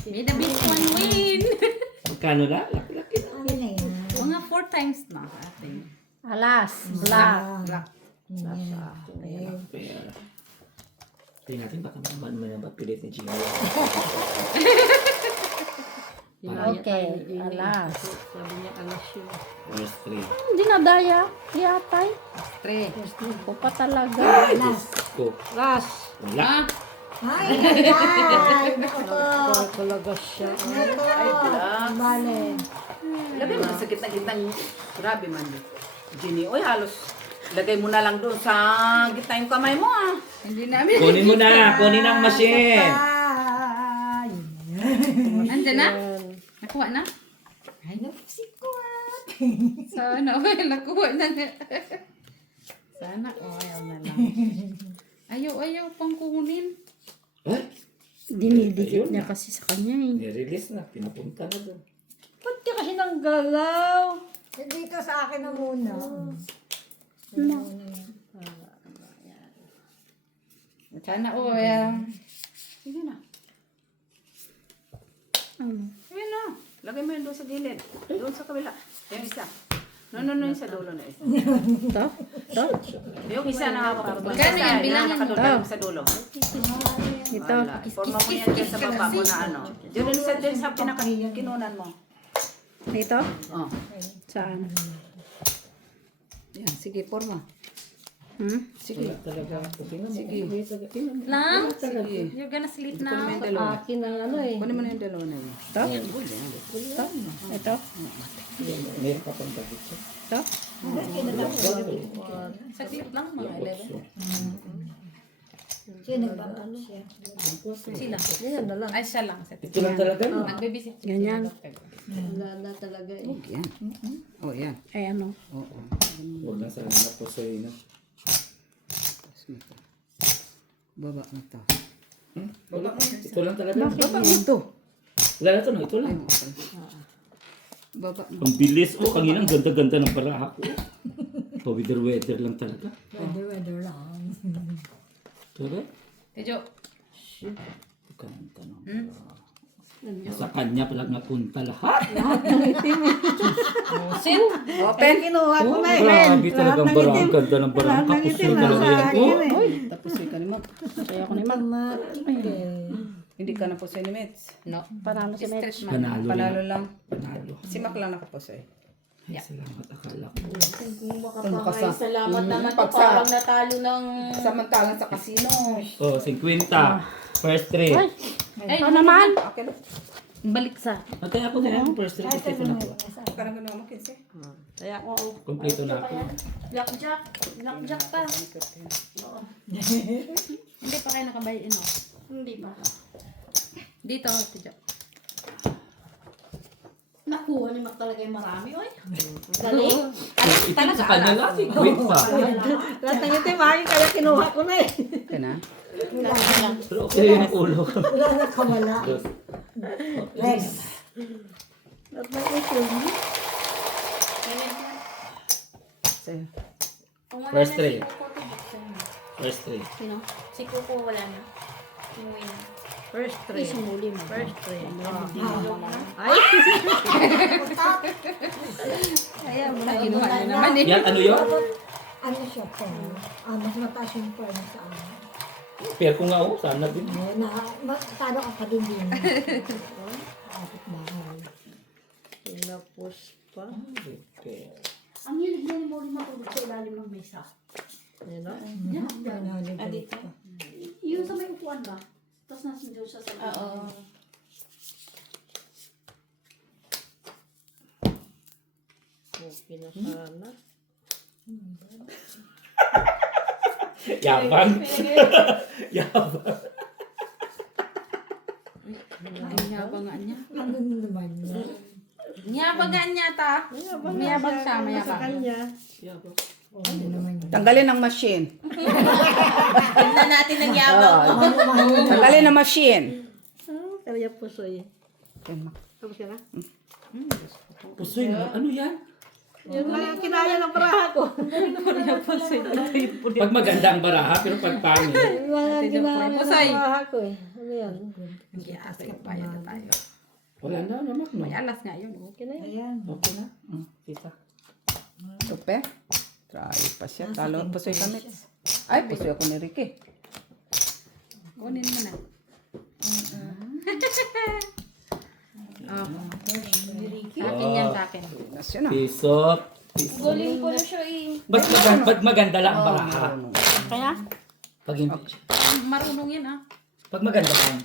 May the big one win. Magkano na? Laki-laki na. Ano na yan? Mga 4 times na. Ate. Alas. Black. Pera. Tingnan natin baka naman pilit ni Gino. Okay. Alas. First 3. Hindi na daya. Yatay. 3. Ko pa talaga. Go. Last. Wala. Ay, ay, ay. Naku po. Talaga siya. Naku. Bale. Lagay mo sa gitna-gitna. Grabe man. Ginny, uy, halos. Lagay mo na lang doon sa gitna yung kamay mo, ah. Hindi namin. Kunin mo na. Kunin ang machine. Ay. Andyan na? Nakuha na? Ay, napasikwat. Sana. Nakuha na nga. Sana. Ayaw na lang. Ayaw pang kunin. Eh? Dinidikit niya kasi sa kanya eh. Nirelease na. Pinapunta na doon. Ba't ka kasi nang galaw? Dito sa akin na muna. Sana sige na. Ayun na. Lagay mo yun doon sa gilid. Doon sa kabila. Yung isa. No, yung sa dulo na isa. Ito? Ito? Yung isa na hawak mo. Magkano yan? Bilangan mo. Nakadulog sa dulo. Ito. Wala. Forma mo yan dyan sa baba mo na ano. Diyan sa pinakakinunan mo. Ito? Oh. Saan? Yan, sige, forma. Sige. Talaga. Sige. Lang? You're gonna sleep Kunin mo now? yung dalawa. Akin ang ano eh. Kunin mo na yung dalawa na yun. Ito? Ito? Meron pa pang bagit siya. Ito? Saglit lang mga 11. Siya nagbabago siya. Sila. Yan na lang. Ay, siya lang. Ito lang talaga. No? Nagbibisit. Ganyan. Wala na talaga eh. Yan. Oh, yan. Ay ano? Oo. Huwag na sana na po sa'yo na. Baba mo to. Wala. Ito lang talaga. Baba mo to. Wala na ito, no? Ito lang. Baba mo. Ang bilis. Oh, kanina ang ganda-ganda ng baraha ko. Pa-weather lang talaga. Weather lang. Tara. Tejo. Ganda ng baraha. Sa kanya pala napunta lahat. Open. Kinuha ko Oh, na eh. grabe talaga ang baraha. Ang ganda ng baraha. Kapusoy talaga yan. Oh. Tapos ka ni mo. Kaya ko ni Mag. Hindi ka na po sa Mets. No. Panalo si Mitch. Panalo rin. Panalo lang. Panalo. Si Mac lang nakaposoy. Ay, salamat. Akala ko. Salamat naman to. Pagsa- Parang natalo ng... Samantalang sa casino. Oh, 50. First 3. Ay, Ito naman. Okay na. balik sa... Natay ako na yan. First 3. Kompleto na ako. Parang gano'n mo, Kinse. Kaya ako. Kompleto na ako. Blackjack. Blackjack pa. Hindi pa kayo nakabayin, no? Hindi pa. Dito, Tejo. Nakuha ni Mag talaga yung marami, oy. Ito sa kanya lang. Wait pa. Lahat ng ito yung kaya kinuha ko na eh. Okay na? Pero okay yung ulo. Wala na kawala. Legs. Lahat ng ito. Sa'yo. First 3. First 3. Sino? Si Kuko wala na. Yung win. First 3. Sumuli mo. First 3. Kaya mo Kinuha niya naman eh. Yan, ano yun? ano siya po? Mas mataas yung po sa amin. Pero kung nga ako, sana din. Sana ka pa din din. Kapit bahay. Pinapos pa. Okay. Ang hilig niya ni Molly matulog sa ilalim ng mesa. Yan o. Dito. Yung sa may upuan ba? Tapos nasa doon siya sa Oo. Okay na sana. Yabang. Yabang. Yabangan niya. Ano naman niya? Yabangan niya ta. Mayabang siya, mayabang. Ano naman niya? Tanggalin ang machine. Tignan natin ang yabang. Tanggalin ang machine. Kaya pusoy. Tapos ka na? Pusoy naman. Ano yan? Yung mga kinaya ng paraha ko. Pag maganda ang baraha, pero pag pangit. Yung mga kinaya ng Pusoy. paraha ko eh. Ano yan? Wala na naman. No? May alas nga yun. Okay na yan. Okay na. Kita. Tupe. Try pa siya. Talo pusoy kami. Ay, pusoy ako ni Ricky. Kunin mo na. Sa akin yan, sa akin. Nasya na. Pisot. Guling ko na siya eh. Pag maganda lang ang baraha. Kaya? Pag hindi. Marunong yan ah. Pag maganda lang.